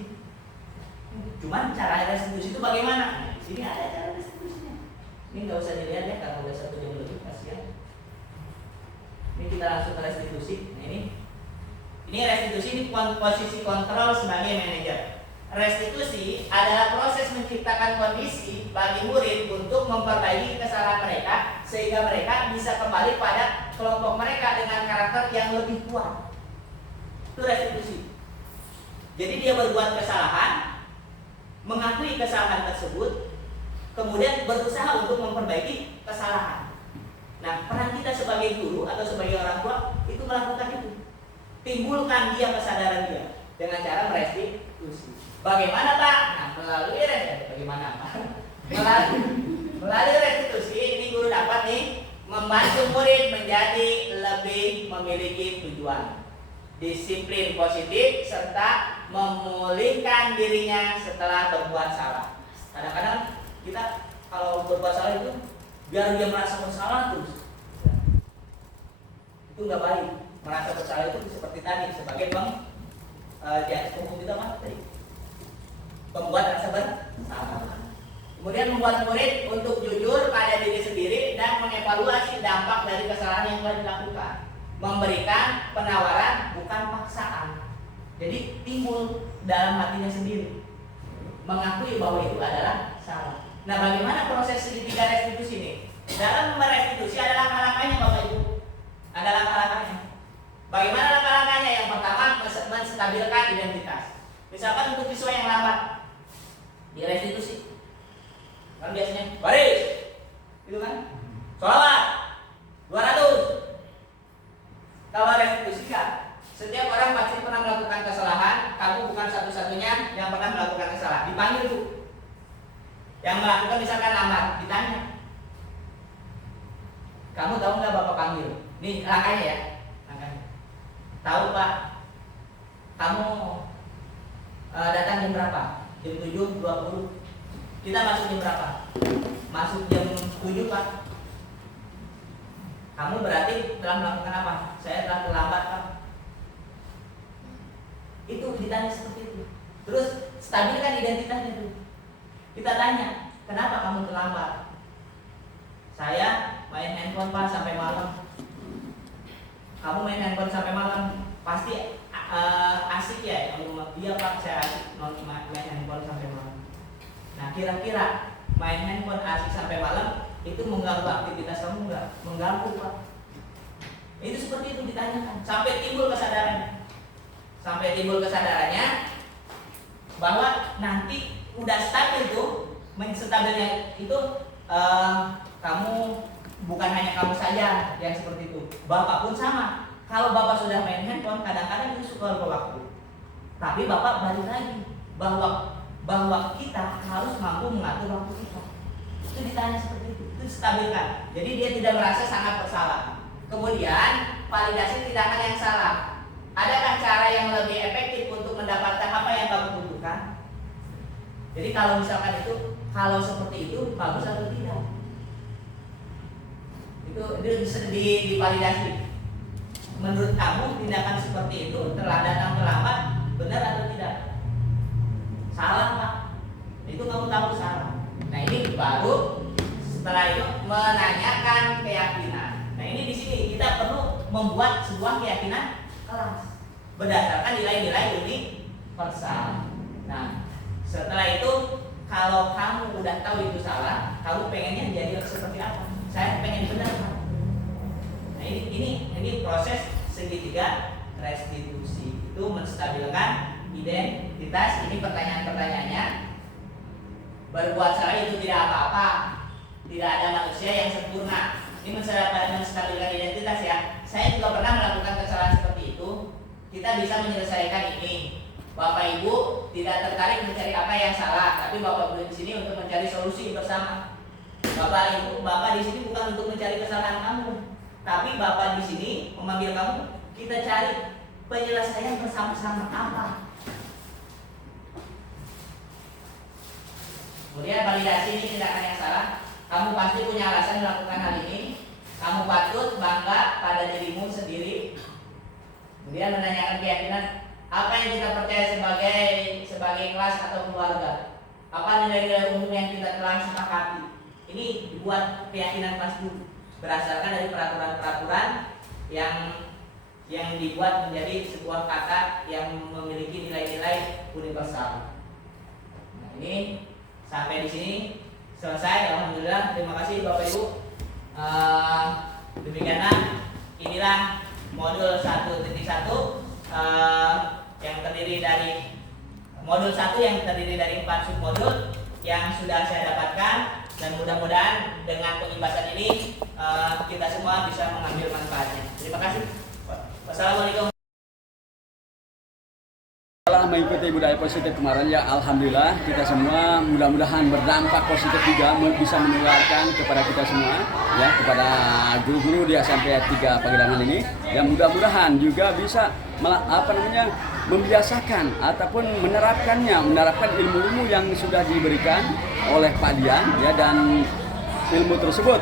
Cuman cara restitusi itu bagaimana? Nah, di sini ada cara restitusinya. Ini nggak usah dilihat ya karena udah 1 jam lebih, kasihan. Ini kita langsung ke restitusi. Nah, ini restitusi ini posisi kontrol sebagai manajer. Restitusi adalah proses menciptakan kondisi bagi murid untuk memperbaiki kesalahan mereka sehingga mereka bisa kembali pada kelompok mereka dengan karakter yang lebih kuat. Itu restitusi. Jadi dia berbuat kesalahan, mengakui kesalahan tersebut, kemudian berusaha untuk memperbaiki kesalahan. Nah, peran kita sebagai guru atau sebagai orang tua itu melakukan itu. Timbulkan dia kesadaran dia dengan cara merestitusi. Bagaimana Pak? Nah, melalui restitusi ini guru dapat nih membantu murid menjadi lebih memiliki tujuan, disiplin positif serta memulihkan dirinya setelah berbuat salah. Kadang-kadang kita kalau berbuat salah itu biar dia merasa bersalah terus, itu nggak baik. Merasa bersalah itu seperti tadi sebagai hukum kita apa tadi? Pembuat rasa bersalah. Kemudian membuat murid untuk jujur pada diri sendiri dan mengevaluasi dampak dari kesalahan yang telah dilakukan. Memberikan penawaran bukan paksaan. Jadi timbul dalam hatinya sendiri. Mengakui bahwa itu adalah salah. Nah, bagaimana proses segitiga restitusi ini? Dalam merestitusi ada langkah-langkahnya Bapak Ibu. Ada langkah-langkahnya. Bagaimana langkah-langkahnya? Yang pertama, menstabilkan identitas. Misalkan untuk siswa yang lambat di restitusi, kan biasanya baris, gitu kan? Sholawat 200. Kalau restitusi kan, setiap orang pasti pernah melakukan kesalahan. Kamu bukan satu-satunya yang pernah melakukan kesalahan. Dipanggil tuh, yang melakukan misalkan lambat, ditanya, kamu tahu nggak Bapak panggil? Nih langkahnya ya. Tahu Pak, kamu datang jam berapa? Jam 7.20. Kita masuk jam berapa? Masuk jam 7 Pak. Kamu berarti telah melakukan apa? Saya telah terlambat Pak. Itu ditanya seperti itu. Terus stabilkan identitasnya itu. Kita tanya, kenapa kamu terlambat? Saya main handphone Pak sampai malam. Kamu main handphone sampai malam, pasti asik ya? Iya Pak, saya asik main handphone sampai malam. Nah, kira-kira main handphone asik sampai malam itu mengganggu aktivitas kamu nggak? Mengganggu Pak. Itu seperti itu ditanyakan sampai timbul kesadarannya. Sampai timbul kesadarannya bahwa nanti udah stabil tuh, menstabilnya itu kamu bukan hanya kamu saja yang seperti itu, bapak pun sama. Kalau bapak sudah main handphone, kadang-kadang itu suka lupa waktu. Tapi bapak balik lagi bahwa kita harus mampu mengatur waktu kita. Itu ditanya seperti itu stabilkan. Jadi dia tidak merasa sangat bersalah. Kemudian validasi tindakan yang salah. Adakah cara yang lebih efektif untuk mendapatkan apa yang kamu butuhkan? Jadi kalau misalkan itu, kalau seperti itu bagus atau tidak? Itu bisa divalidasi. Menurut kamu tindakan seperti itu telah datang terlambat, benar atau tidak? Salah Pak. Itu kamu tahu salah. Nah ini baru setelah itu menanyakan keyakinan. Nah ini di sini kita perlu membuat sebuah keyakinan kelas berdasarkan nilai-nilai universal. Nah setelah itu kalau kamu udah tahu itu salah, kamu pengennya jadi seperti apa? Saya pengen benar Pak. Nah ini proses segitiga restitusi itu menstabilkan identitas. Ini pertanyaan-pertanyaannya. Berbuat salah itu tidak apa-apa. Tidak ada manusia yang sempurna. Ini menstabilkan identitas ya. Saya juga pernah melakukan kesalahan seperti itu. Kita bisa menyelesaikan ini. Bapak Ibu tidak tertarik mencari apa yang salah, tapi Bapak Ibu di sini untuk mencari solusi bersama. Bapak Ibu, Bapak di sini bukan untuk mencari kesalahan kamu, tapi Bapak di sini memanggil kamu, kita cari penyelesaian bersama-sama apa. Kemudian validasi ini tindakan yang salah. Kamu pasti punya alasan melakukan hal ini. Kamu patut bangga pada dirimu sendiri. Kemudian menanyakan keyakinan apa yang kita percaya sebagai kelas atau keluarga. Apa nilai-nilai umum yang kita telah sepakati. Ini dibuat keyakinan kelas dulu berdasarkan dari peraturan-peraturan yang dibuat menjadi sebuah kata yang memiliki nilai-nilai universal. Nah, ini sampai di sini selesai. Alhamdulillah. Terima kasih Bapak Ibu. Demikianlah inilah modul 1.1 yang terdiri dari modul 1 yang terdiri dari 4 submodul yang sudah saya dapatkan, dan mudah-mudahan dengan pengibasan ini kita semua bisa mengambil manfaatnya. Terima kasih. Wassalamualaikum. Setelah mengikuti budaya positif kemarin ya, alhamdulillah kita semua mudah-mudahan berdampak positif juga, bisa menularkan kepada kita semua ya, kepada guru-guru di SMP 3 Pagedangan ini, dan mudah-mudahan juga bisa membiasakan ataupun menerapkan ilmu-ilmu yang sudah diberikan oleh Pak Dian ya, dan ilmu tersebut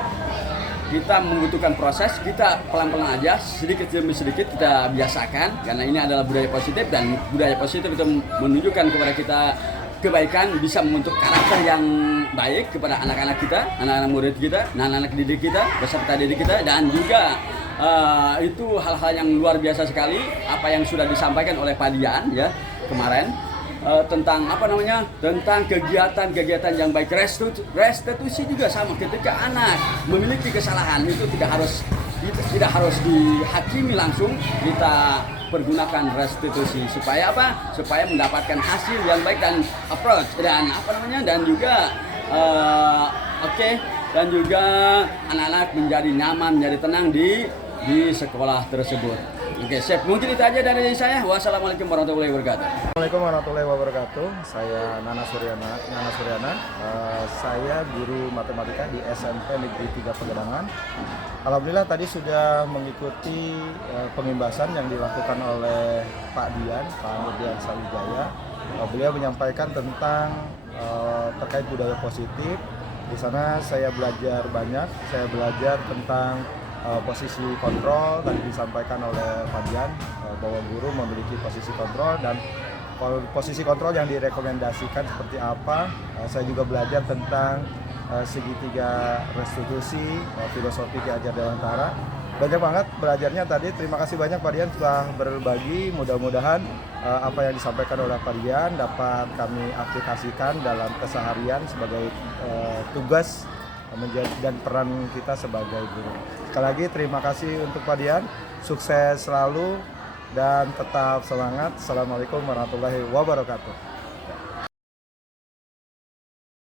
kita membutuhkan proses, kita pelan-pelan aja, sedikit demi sedikit kita biasakan, karena ini adalah budaya positif, dan budaya positif itu menunjukkan kepada kita kebaikan, bisa membentuk karakter yang baik kepada anak-anak kita, anak-anak murid kita, anak-anak didik kita, peserta didik kita, dan juga itu hal-hal yang luar biasa sekali apa yang sudah disampaikan oleh Pak Dian ya kemarin. Tentang tentang kegiatan yang baik. Restitusi juga sama, ketika anak memiliki kesalahan itu tidak harus dihakimi langsung, kita pergunakan restitusi supaya apa? Supaya mendapatkan hasil yang baik dan approach dan juga dan juga anak-anak menjadi nyaman, menjadi tenang di sekolah tersebut. Oke, Chef, mungkin itu aja dari saya. Wassalamualaikum warahmatullahi wabarakatuh. Assalamualaikum warahmatullahi wabarakatuh. Saya Nana Suryana. Saya guru matematika di SMP Negeri 3 Pagedangan. Alhamdulillah tadi sudah mengikuti pengimbasan yang dilakukan oleh Pak Dian, Pak Nurdian Sawijaya. Beliau menyampaikan tentang terkait budaya positif. Di sana saya belajar banyak. Saya belajar tentang posisi kontrol. Tadi disampaikan oleh Pak Dian bahwa guru memiliki posisi kontrol, dan posisi kontrol yang direkomendasikan seperti apa. Saya juga belajar tentang segitiga restitusi, filosofi Ki Hajar Dewantara. Banyak banget belajarnya tadi. Terima kasih banyak Pak Dian telah berbagi. Mudah-mudahan apa yang disampaikan oleh Pak Dian dapat kami aplikasikan dalam keseharian sebagai tugas dan peran kita sebagai guru. Sekali lagi terima kasih untuk Pak Dian, sukses selalu dan tetap semangat. Assalamualaikum warahmatullahi wabarakatuh.